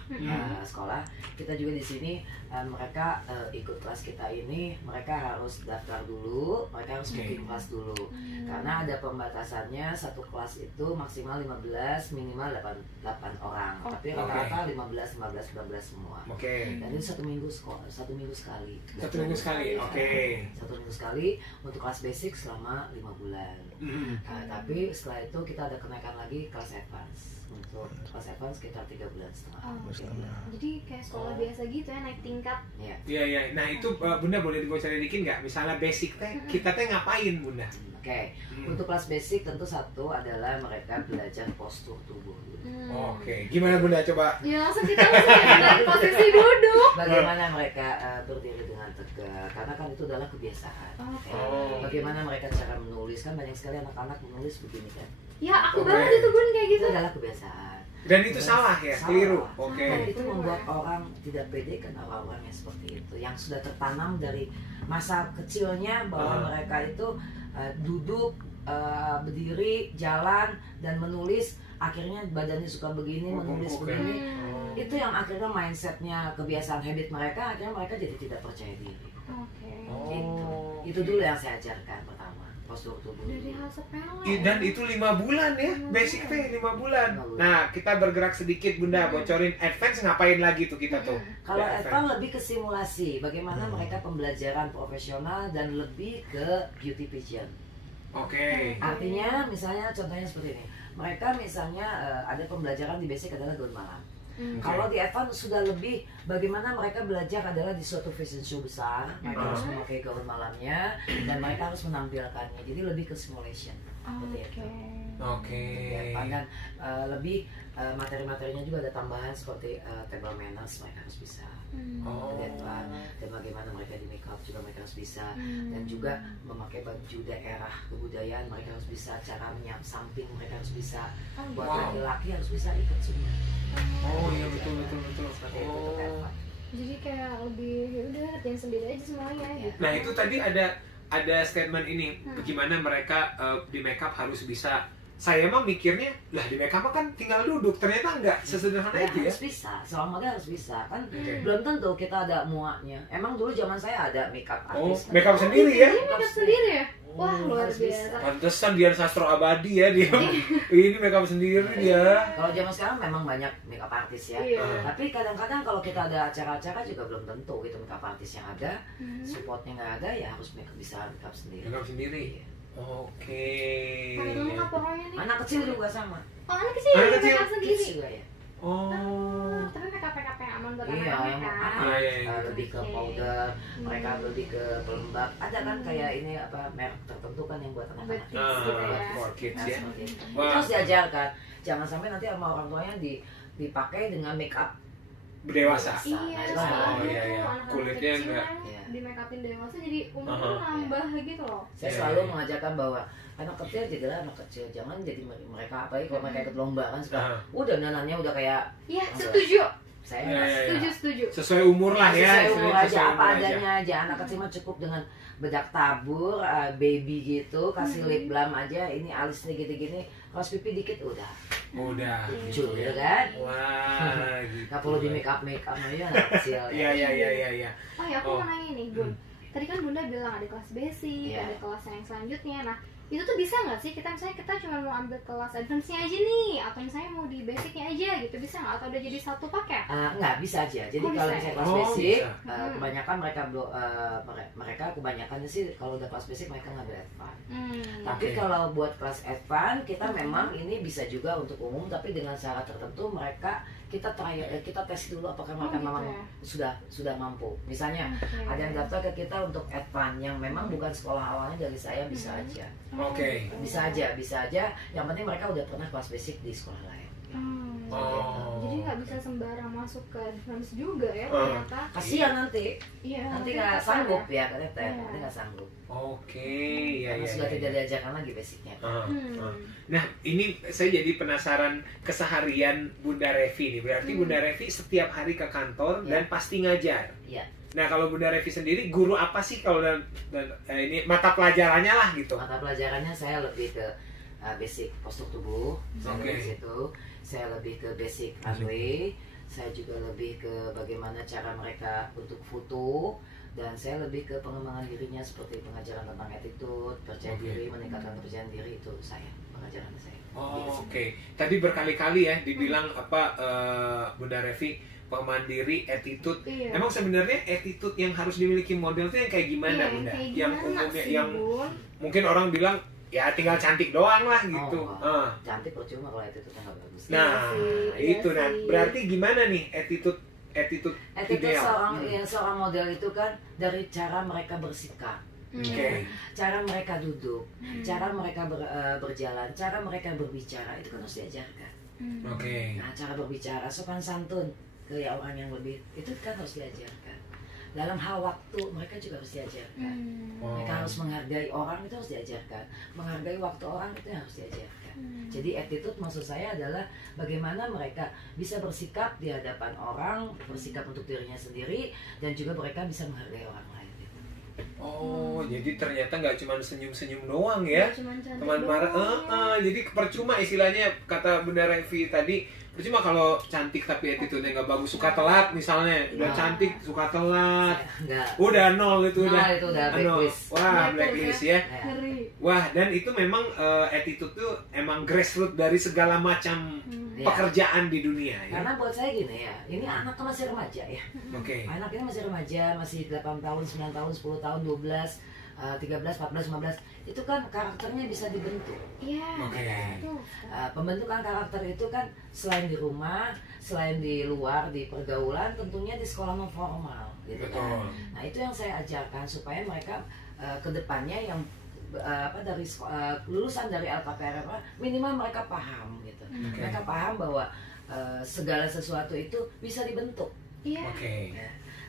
kita juga di sini mereka ikut kelas kita ini, mereka harus daftar dulu, mereka harus booking kelas dulu, karena ada pembatasannya satu kelas itu maksimal 15, minimal 8 orang, tapi rata-rata 15 semua. Dan itu satu minggu sekali. Satu minggu sekali, Satu minggu sekali untuk kelas basic selama 5 bulan. Tapi setelah itu kita ada kenaikan lagi kelas advance. Untuk kelas advance sekitar 3,5 bulan. Jadi kayak sekolah biasa gitu ya, naik tingkat. Iya. Nah itu Bunda boleh dibocorin dikit nggak? Misalnya basic kita ngapain Bunda? Oke. Untuk kelas basic tentu satu adalah mereka belajar postur tubuh. Oke. Gimana Bunda coba? Ya langsung kita dari posisi duduk. Bagaimana mereka berdiri dengan tegak? Karena kan itu adalah kebiasaan. Bagaimana mereka cara menulis, kan banyak sekali anak-anak menulis begini kan. Ya aku banget itu Bun kayak gitu. Itu adalah kebiasaan. Dan itu salah ya, keliru. Dan itu membuat orang tidak pede karena orang-orangnya seperti itu, yang sudah tertanam dari masa kecilnya bahwa mereka itu duduk, berdiri, jalan dan menulis, akhirnya badannya suka begini, menulis begini. Itu yang akhirnya mindsetnya, kebiasaan habit mereka, akhirnya mereka jadi tidak percaya diri. Itu dulu yang saya ajarkan pertama, postur tubuh. Dari hal sepele. Dan itu 5 bulan ya, basic 5 bulan. Nah kita bergerak sedikit Bunda, bocorin advance ngapain lagi tuh kita tuh? Kalau advance lebih ke simulasi, bagaimana mereka pembelajaran profesional dan lebih ke beauty pageant. Artinya misalnya contohnya seperti ini, mereka misalnya ada pembelajaran di basic adalah gaun malam. Kalau di advance sudah lebih, bagaimana mereka belajar adalah di suatu fashion show besar, mereka harus memakai gaun malamnya dan mereka harus menampilkannya, jadi lebih ke simulation. Dan lebih materi-materinya juga ada tambahan seperti table manners, mereka harus bisa. Dan bagaimana mereka di make up juga mereka harus bisa, dan juga memakai baju daerah kebudayaan mereka harus bisa, cara menyiap samping mereka harus bisa, buat laki-laki harus bisa ikut semua. Iya betul. Seperti itu untuk advance. Jadi kayak lebih udah ngerjain sendiri aja semuanya gitu. Nah itu tadi ada statement ini, bagaimana mereka di makeup harus bisa. Saya mah mikirnya, lah di makeup kan tinggal duduk, ternyata enggak sesederhana itu ya. Harus bisa, seorang model harus bisa kan. Belum tentu kita ada muaknya. Emang dulu zaman saya ada makeup artist. Makeup sendiri ya? Makeup sendiri ya? Wah, luar biasa. Pantesan Dian Sastro Abadi ya dia. Ini makeup sendiri dia. Kalau zaman sekarang memang banyak makeup artis ya. Tapi kadang-kadang kalau kita ada acara-acara juga belum tentu gitu makeup artis yang ada, supportnya nggak ada ya harus bisa makeup sendiri. Makeup sendiri. Oke. Anak kecil juga sama. Oh, anak kecil makeup sendiri juga ya. Tapi makeup yang aman buat anak-anak. Lebih ke powder, mereka lebih ke pelembab. Ada kan kayak ini apa merek tertentu kan yang buat anak-anak. For kids ya. Terus diajarkan, jangan sampai nanti sama orang tuanya dipakai dengan makeup dewasa. Iya. Kulitnya enggak di makeupin dewasa jadi umur nambah gitu loh. Saya selalu mengajarkan bahwa anak kecil jadilah anak kecil, jangan jadi mereka apalagi kalau mereka ikut lomba kan suka udah danannya udah kayak setuju. Saya setuju. Sesuai umur lah ya. Sesuai umur aja apa adanya aja. Anak kecil mah cukup dengan bedak tabur, baby gitu, kasih lip balm aja, ini alisnya gini-gini, kaos pipi dikit udah. Lucu ya kan? Wah, gitu. Gak perlu di make up aja anak kecil. Iya. Oh ya, aku mau nanya nih, Bun. Tadi kan Bunda bilang ada kelas basic, ada kelas yang selanjutnya. Nah, itu tuh bisa nggak sih kita misalnya kita cuma mau ambil kelas advance-nya aja nih, atau misalnya mau di basicnya aja gitu, bisa nggak? Atau udah jadi satu paket? Nggak, bisa aja. Jadi kalau misalnya kelas basic, kebanyakan mereka kebanyakannya sih kalau udah kelas basic mereka ngambil advance. Tapi kalau buat kelas advance kita memang ini bisa juga untuk umum, tapi dengan syarat tertentu mereka kita tes dulu apakah mereka memang sudah mampu. Misalnya ada yang daftar ke kita untuk advance yang memang bukan sekolah awalnya dari saya, bisa aja. Bisa aja. Yang penting mereka udah pernah kelas basic di sekolah lain. Jadi nggak bisa sembarang masuk ke advance juga ya ternyata. Kasihan nanti. Nanti nggak sanggup ya ternyata. Nanti nggak sanggup. Karena sudah tidak diajarkan lagi basicnya. Nah, ini saya jadi penasaran keseharian Bunda Revi nih. Berarti Bunda Revi setiap hari ke kantor dan pasti ngajar. Iya. Nah, kalau Bunda Revi sendiri guru apa sih kalau ini mata pelajarannya lah gitu? Mata pelajarannya saya lebih ke basic postur tubuh, saya lebih ke situ. Saya lebih ke basic runway, saya juga lebih ke bagaimana cara mereka untuk foto, dan saya lebih ke pengembangan dirinya seperti pengajaran tentang attitude, percaya diri, meningkatkan kepercayaan diri, itu saya pengajaran saya. Tadi berkali-kali ya dibilang Bunda Revi pengembangan diri, attitude. Emang sebenarnya attitude yang harus dimiliki model itu yang kayak gimana, Bunda? Yang umumnya yang mungkin orang bilang ya tinggal cantik doang lah gitu. Cantik percuma kalau attitude nggak bagus. Nah, itu nah berarti gimana nih attitude ideal? Seorang model itu kan dari cara mereka bersikap, cara mereka duduk, cara mereka berjalan, cara mereka berbicara, itu kan harus diajarkan. Nah, cara berbicara sopan santun ke orang yang lebih itu kan harus diajarkan. Dalam hal waktu mereka juga harus diajarkan. Mereka harus menghargai orang, itu harus diajarkan. Menghargai waktu orang itu harus diajarkan. Jadi attitude maksud saya adalah bagaimana mereka bisa bersikap di hadapan orang, bersikap untuk dirinya sendiri, dan juga mereka bisa menghargai orang lain. Jadi ternyata nggak cuma senyum-senyum doang ya, teman marah. Jadi percuma istilahnya kata Bunda Revi tadi, percuma kalau cantik tapi attitude-nya nggak bagus, suka telat misalnya, udah cantik suka telat, udah nol itu udah blacklist. Wah, blacklist ya. Wah, dan itu memang attitude tuh emang grassroots dari segala macam pekerjaan di dunia ya. Karena buat saya gini ya, ini anak kan masih remaja ya. Anak ini masih remaja, masih 8 tahun, 9 tahun, 10 tahun, 12, 13, 14, 15. Itu kan karakternya bisa dibentuk. Pembentukan karakter itu kan selain di rumah, selain di luar, di pergaulan, tentunya di sekolah non formal gitu kan. Nah, itu yang saya ajarkan supaya mereka kedepannya yang dari lulusan dari LKPR minimal mereka paham gitu. Mereka paham bahwa segala sesuatu itu bisa dibentuk.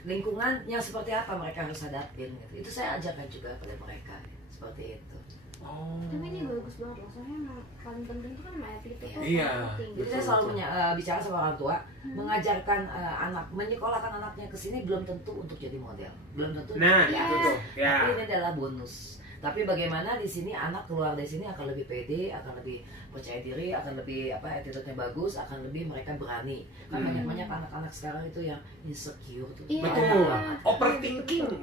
Lingkungannya seperti apa mereka harus hadapin gitu. Itu saya ajarkan juga pada mereka seperti itu. Tapi ini bagus banget loh, soalnya yang paling penting itu kan attitude. Jadi saya selalu bicara sama orang tua, mengajarkan anak, menyekolahkan anaknya ke sini belum tentu untuk jadi model, belum tentu. Tapi ini adalah bonus. Tapi bagaimana di sini anak keluar dari sini akan lebih pede, akan lebih percaya diri, akan lebih attitude-nya bagus, akan lebih mereka berani. Kan banyak anak-anak sekarang itu yang insecure tuh. Betul. Overthinking.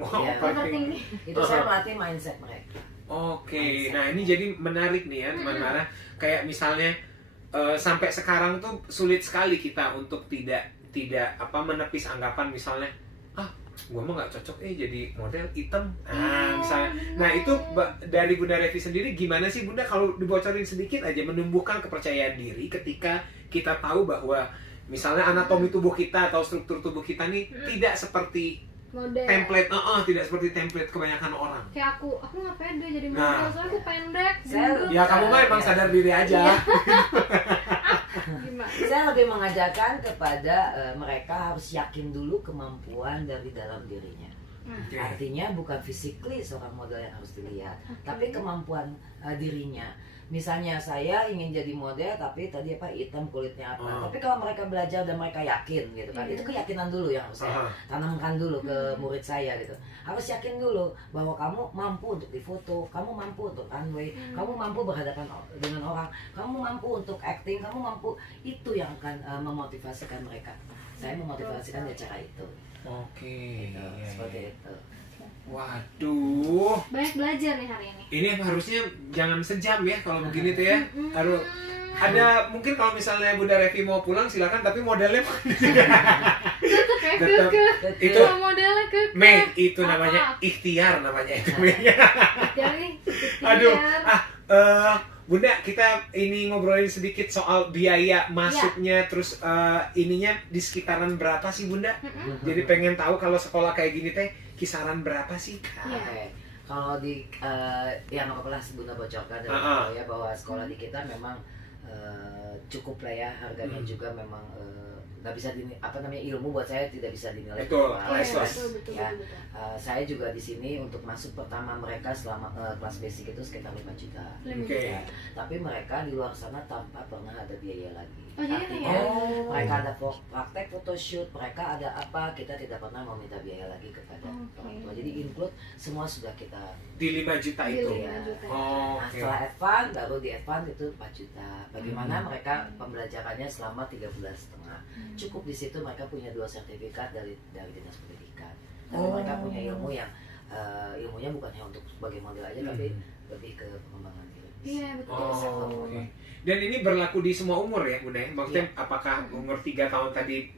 Itu saya melatih mindset mereka. Oke, nah ini jadi menarik nih ya teman Mara. Kayak misalnya sampai sekarang tuh sulit sekali kita untuk tidak menepis anggapan misalnya gue mah nggak cocok jadi model hitam. Misalnya. Nah itu dari Bunda Revi sendiri gimana sih Bunda kalau dibocorin sedikit aja menumbuhkan kepercayaan diri ketika kita tahu bahwa misalnya anatomi tubuh kita atau struktur tubuh kita nih tidak seperti model. Template, tidak seperti template kebanyakan orang. Kayak aku nggak pede jadi model, soalnya aku pendek. Ya kamu mah emang sadar diri aja. Gimana? Saya lebih mengajarkan kepada mereka harus yakin dulu kemampuan dari dalam dirinya. Artinya bukan physically seorang model yang harus dilihat, tapi kemampuan dirinya. Misalnya saya ingin jadi model tapi tadi hitam kulitnya apa. Tapi kalau mereka belajar dan mereka yakin gitu kan, itu keyakinan dulu yang harus saya tanamkan dulu ke murid saya gitu. Harus yakin dulu bahwa kamu mampu untuk difoto, kamu mampu untuk runway, kamu mampu berhadapan dengan orang, kamu mampu untuk acting, kamu mampu. Itu yang akan memotivasikan mereka. Saya memotivasikan di acara itu. Oke. Gitu, seperti itu. Waduh, banyak belajar nih hari ini. Ini harusnya jangan sejam ya kalau begini tuh ya. Harus ada mungkin kalau misalnya Bunda Revi mau pulang silakan, tapi modelnya tetap itu modelnya Mei, itu namanya ikhtiar namanya itu. Aduh, Bunda, kita ini ngobrolin sedikit soal biaya masuknya, terus ininya di sekitaran berapa sih Bunda? Jadi pengen tahu kalau sekolah kayak gini teh kisaran berapa sih? Kalau di yang apa-apa Bunda bocorkan ya bahwa sekolah di kita memang cukup lah ya, harganya juga memang nggak bisa ilmu buat saya tidak bisa dinilai. Betul, saya juga di sini untuk masuk pertama mereka selama kelas basic itu sekitar 5 juta. Ya. Tapi mereka di luar sana tanpa pernah ada biaya lagi. Mereka ada praktek photoshoot, mereka ada apa, kita tidak pernah meminta biaya lagi kepada orang tua. Jadi include semua sudah kita di 5 juta itu. Setelah advance baru di advance itu 4 juta. Bagaimana mereka pembelajarannya selama 3 bulan setengah. Cukup di situ mereka punya 2 sertifikat dari dinas pendidikan. Tapi mereka punya ilmu yang ilmunya bukan hanya untuk sebagai model aja, tapi lebih ke pengembangan diri. Iya betul. Dan ini berlaku di semua umur ya Bunda? Maksudnya apakah umur 3 tahun tadi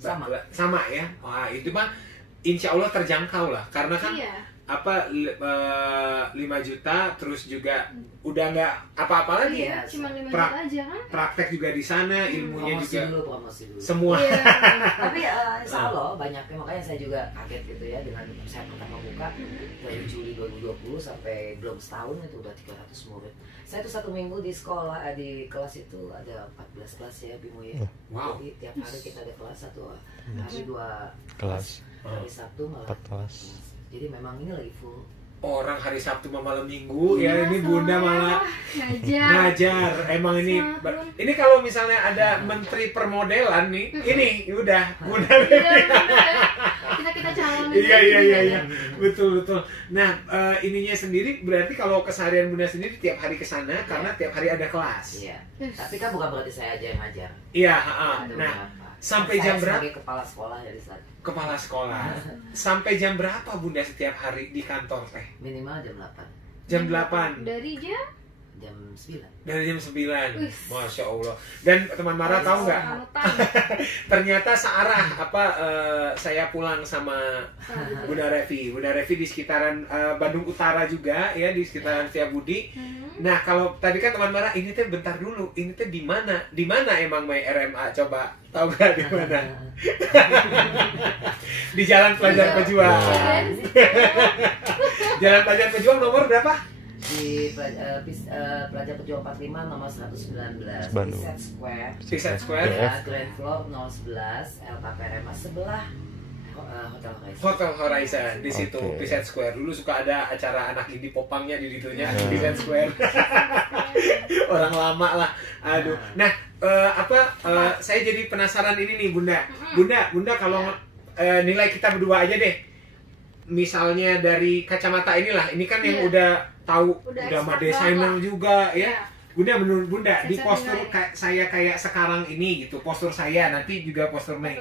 sama ya? Wah itu mah insya Allah terjangkau lah, karena kan 5 juta terus juga udah nggak apa-apa lagi ya, cuma 5 juta aja kan, praktek juga di sana, ilmunya promosi dulu semua. Tapi insya Allah banyak, makanya saya juga kaget gitu ya dengan saya pertama buka dari Juli 2020 sampai belum setahun itu udah 300 murid. Saya tuh 1 minggu di sekolah, di kelas itu ada 14 kelas ya Bimo ya. Jadi tiap hari kita ada kelas, 1 hari 2 kelas, hari Sabtu malah 4 kelas. Jadi memang ini lagi full. Orang hari Sabtu malam Minggu ya, ini Bunda malah ngajar. Emang ini kalau misalnya ada menteri permodelan nih, ini udah Bunda. Kita calonin. Iya. Betul. Nah, ininya sendiri berarti kalau keseharian Bunda sendiri tiap hari ke sana karena tiap hari ada kelas. Iya. Tapi kan bukan berarti saya aja yang ngajar. Iya, Nah, sampai jam berapa? Sebagai kepala sekolah ya di saat. Kepala sekolah. Sampai jam berapa Bunda setiap hari di kantor teh? Minimal jam 8. Jam 8. Dari jam 9. Dari jam 9. Masya Allah. Dan teman Mara tahu nggak? Ternyata searah saya pulang sama Bunda Revi. Bunda Revi di sekitaran Bandung Utara juga ya, di sekitaran Setiabudi. Nah, kalau tadi kan teman Mara ini teh bentar dulu. Ini teh di mana? Di mana emang Mai RMA? Coba tahu nggak di mana? Di Jalan Pelajar Pejuang. Jalan Pelajar Pejuang nomor berapa? Di Pelajar Pejuang 45 nomor 119 Piset Square ya, Grand Floor 011 LKP RMA sebelah Hotel Horizon di situ. Piset Square. Dulu suka ada acara anak indie popangnya di situnya, Piset Square. Orang lama lah. Aduh. Nah, saya jadi penasaran ini nih Bunda. Bunda kalau nilai kita berdua aja deh. Misalnya dari kacamata inilah, ini kan yang udah tahu, udah sama desainer juga ya. Bunda, menurut Bunda di postur saya kayak sekarang ini gitu, postur saya nanti juga postur Mei,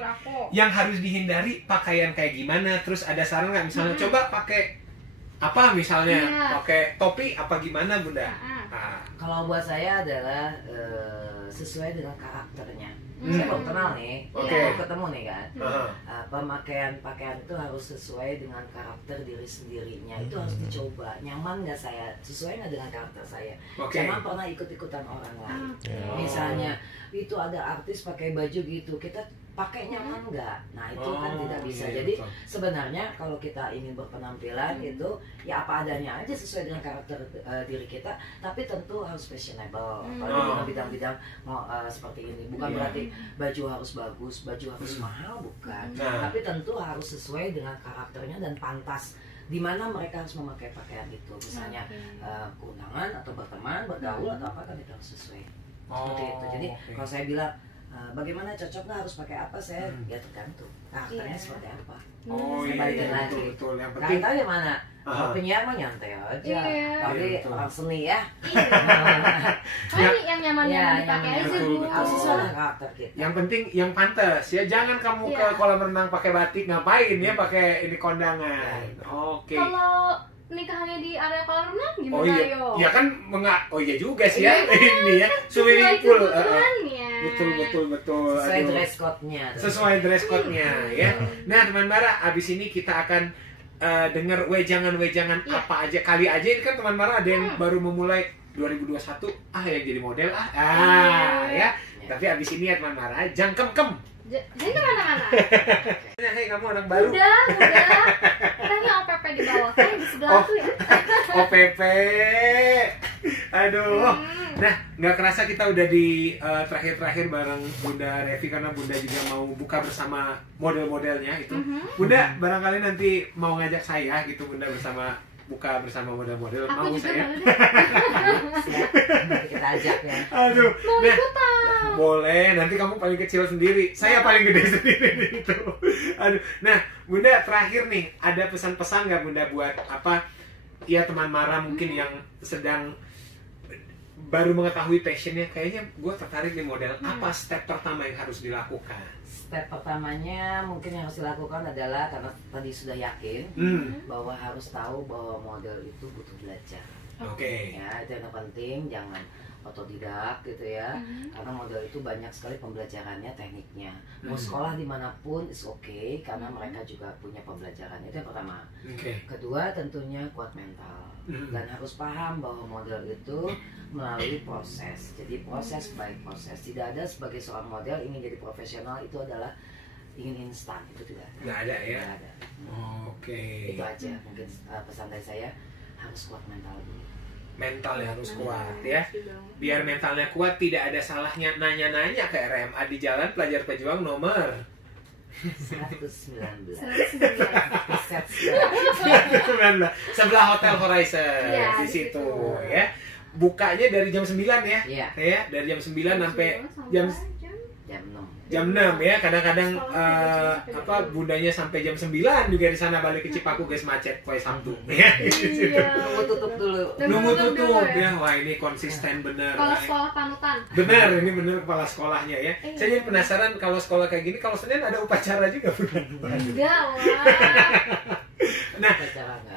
yang harus dihindari pakaian kayak gimana? Terus ada saran nggak misalnya coba pakai Apa misalnya pakai topi apa gimana Bunda? Kalau buat saya adalah sesuai dengan karakternya. Saya baru kenal nih, baru ketemu nih kan. Pakaian itu harus sesuai dengan karakter diri sendirinya. Itu harus dicoba. Nyaman nggak saya? Sesuai nggak dengan karakter saya? Jangan pernah ikut-ikutan orang lain. Misalnya itu ada artis pakai baju gitu, kita pakai nyaman nggak? Nah itu kan tidak bisa. Jadi sebenarnya kalau kita ingin berpenampilan itu ya apa adanya aja sesuai dengan karakter diri kita, tapi tentu harus fashionable. Apalagi dengan bidang-bidang seperti ini, bukan berarti baju harus bagus, baju harus mahal, bukan. Tapi tentu harus sesuai dengan karakternya dan pantas di mana mereka harus memakai pakaian itu. Misalnya keundangan atau berteman, bergaul atau apa kan itu harus sesuai. Seperti itu. Jadi kalau saya bilang bagaimana cocok nggak harus pakai apa, saya ya tergantung karakternya seperti apa. Balikin lagi. Betul. Yang penting tahu yang mana. Penyiar mah nyantai aja. Tapi orang seni ya. Yang nyaman dipakai aja Bu. Harus sesuai dengan karakter kita. Yang penting yang pantas ya. Jangan kamu ke kolam renang pakai batik, ngapain ya pakai ini kondangan. Oke. Kalau nikahannya di area kolam renang gimana yo? Ya kan iya juga sih ya. Ini ya. Swimming pool. Betul. Sesuai dress code-nya. Sesuai dress code-nya ya. Nah, teman Mara, abis ini kita akan dengar wejangan apa aja. Kali aja ini kan teman Mara ada yang baru memulai 2021 yang jadi model ya. Tapi abis ini ya teman Mara, jangkem. Jadi kemana-mana? Hei, kamu orang baru. Udah. Katanya OPP di bawah, kan di sebelah tuh ya. OPP. Aduh. Nah, nggak kerasa kita udah di terakhir bareng Bunda Revi, karena Bunda juga mau buka bersama model-modelnya itu. Bunda barangkali nanti mau ngajak saya gitu, Bunda buka bersama model-model. Aku mau juga saya? Kita ajak ya. Aduh. Mau ikutan. Boleh, nanti kamu paling kecil sendiri, saya paling gede sendiri itu. Aduh. Nah, Bunda terakhir nih, ada pesan-pesan nggak Bunda buat apa? Ya teman Mara mungkin yang sedang baru mengetahui passionnya, kayaknya gue tertarik di model. Apa step pertama yang harus dilakukan? Step pertamanya mungkin yang harus dilakukan adalah, karena tadi sudah yakin bahwa harus tahu bahwa model itu butuh belajar. Ya, itu yang penting, jangan otodidak gitu ya. Karena model itu banyak sekali pembelajarannya, tekniknya. Mau sekolah dimanapun is okay, karena mereka juga punya pembelajarannya. Itu yang pertama. Kedua tentunya kuat mental, dan harus paham bahwa model itu melalui proses. Jadi proses by proses. Tidak ada sebagai seorang model ingin jadi profesional itu adalah ingin instan, itu tidak ada. Nggak ada ya? Nggak ada. Itu aja mungkin pesan dari saya, harus kuat mental dulu. Mentalnya harus kuat ya. Biar mentalnya kuat, tidak ada salahnya nanya-nanya ke RMA di Jalan Pelajar Pejuang nomor 119. Sebelah Hotel Horizon di situ ya. Bukanya dari jam 9 ya. Ya, dari jam 9 sampai jam 6 ya. Kadang-kadang Bundanya sampai jam 9 juga di sana, balik ke Cipaku guys, macet poe Sabtu ya. Nunggu tutup dulu. Nunggu tutup ya. Wah, ini konsisten bener. Kalau sekolah panutan. Bener, ini bener kepala sekolahnya ya. Saya jadi penasaran, kalau sekolah kayak gini, kalau Senin ada upacara juga Bunda? Enggak lah. Nah,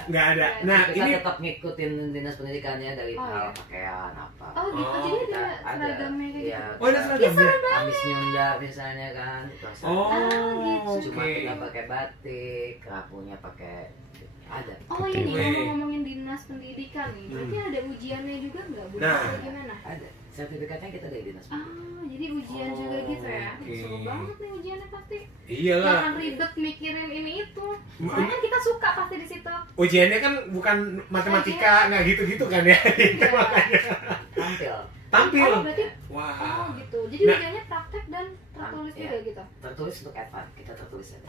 nggak ada. Nah, kita ini tetap ngikutin dinas pendidikannya dari hal pakaian apa. Oh gitu, jadi ada seragamnya kayak gitu. Oh, ada seragamnya. Kamis nyunda misalnya kan. Gitu. Cuma kita pakai batik, kerapunya pakai ada. Oh ini ngomongin dinas pendidikan nih, berarti ada ujiannya juga nggak Bu? Gimana? Ada. Sertifikatnya kita dari dinas pendidikan. Jadi ujian juga gitu ya. Seru banget nih ujiannya pasti. Iyalah. Jangan ribet mikirin ini itu. Soalnya kan kita suka pasti di situ. Ujiannya kan bukan matematika, nggak gitu-gitu kan ya. Itu makanya. Tampil. Oh, berarti wah. Gitu. Jadi ujiannya praktek dan tertulis juga gitu. Tertulis untuk advance, kita tertulis aja.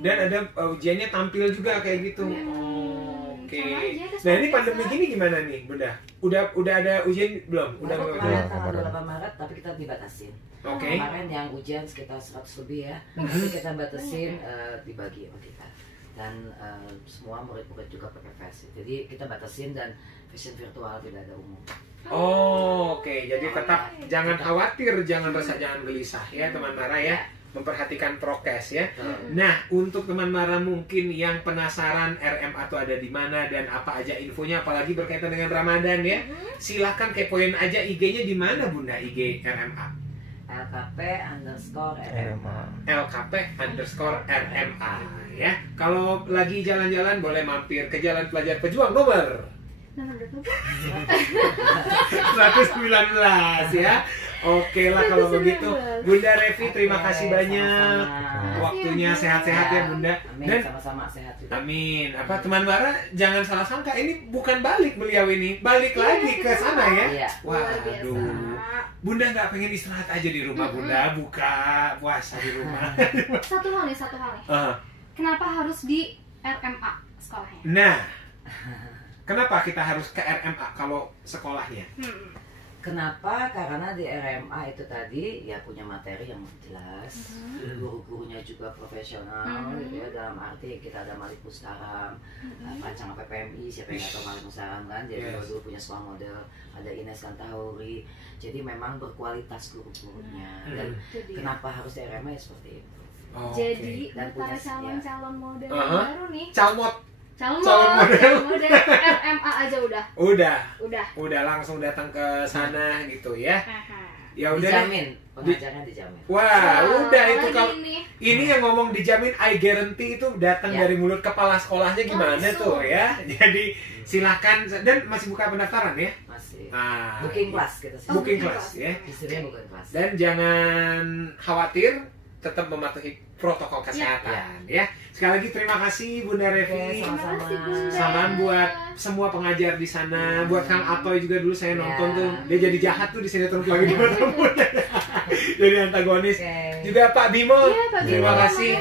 Dan ada ujiannya tampil juga kayak gitu. Oke. Nah, ini pandemi gini gimana nih, Bunda? Udah ada ujian belum? Udah tanggal 8 Maret, tapi kita dibatasin. Oke. Kemarin yang ujian sekitar 100 lebih ya. Tapi kita batasin dibagi sama kita. Dan semua murid-murid juga pakai face. Jadi kita batasin dan fashion virtual, tidak ada umum. Oke. Jadi tetap jangan khawatir, jangan resah, jangan gelisah ya teman Mara ya. memperhatikan prokes ya. Nah, untuk teman Mara mungkin yang penasaran RMA itu ada di mana dan apa aja infonya, apalagi berkaitan dengan Ramadan ya, silahkan kepoin aja IG-nya di mana Bunda, IG RMA? LKP_RMA. LKP_RMA ya. Kalau lagi jalan-jalan boleh mampir ke Jalan Pelajar Pejuang nomor 119 ya. Oke lah kalau begitu. Bunda Revi, terima kasih banyak. Waktunya sehat-sehat ya Bunda. Dan sama-sama sehat juga. Amin. Apa teman Mara jangan salah sangka, ini bukan balik beliau ini, balik lagi ke sana ya. Waduh. Bunda nggak pengen istirahat aja di rumah Bunda, buka puasa di rumah. Satu hal nih. Kenapa harus di RMA sekolahnya? Nah, kenapa kita harus ke RMA kalau sekolahnya? Kenapa? Karena di RMA itu tadi ya punya materi yang jelas, guru-gurunya juga profesional, gitu ya, dalam arti kita ada Malik Mustaram, rancangan PPMI, siapa yang nggak tahu Malik Mustaram kan, jadi dulu punya sekolah model, ada Ines Kantauri, jadi memang berkualitas guru-gurunya. Dan kenapa harus di RMA ya seperti itu. Jadi para calon-calon model baru nih. Calon model RMA aja udah langsung datang ke sana gitu ya. Ya udah dijamin, pengajarnya dijamin. Wah, udah itu kalau ini yang ngomong dijamin, I guarantee itu datang dari mulut kepala sekolahnya gimana tuh ya. Jadi silahkan, dan masih buka pendaftaran ya? Masih. Booking class kita sih. Booking class ya. Istilahnya booking class. Dan jangan khawatir, tetap mematuhi protokol kesehatan ya. Sekali lagi terima kasih Bunda Revi. Salam buat semua pengajar di sana. Buat Kang Atoy juga, dulu saya nonton tuh, dia jadi jahat tuh di sinetron lagi di jadi antagonis. Juga Pak Bimo, terima kasih.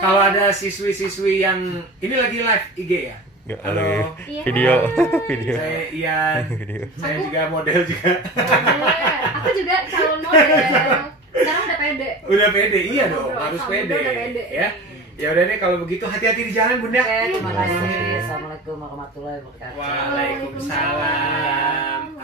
Kalau ada siswi-siswi yang ini lagi live IG ya. Halo. Video. Saya Ian. Saya juga model juga. Aku juga calon model. Sekarang udah pede. Iya dong, harus pede. Ya. Ya udah deh kalau begitu, hati-hati di jalan Bunda. Terima kasih. Assalamualaikum warahmatullahi wabarakatuh. Waalaikumsalam.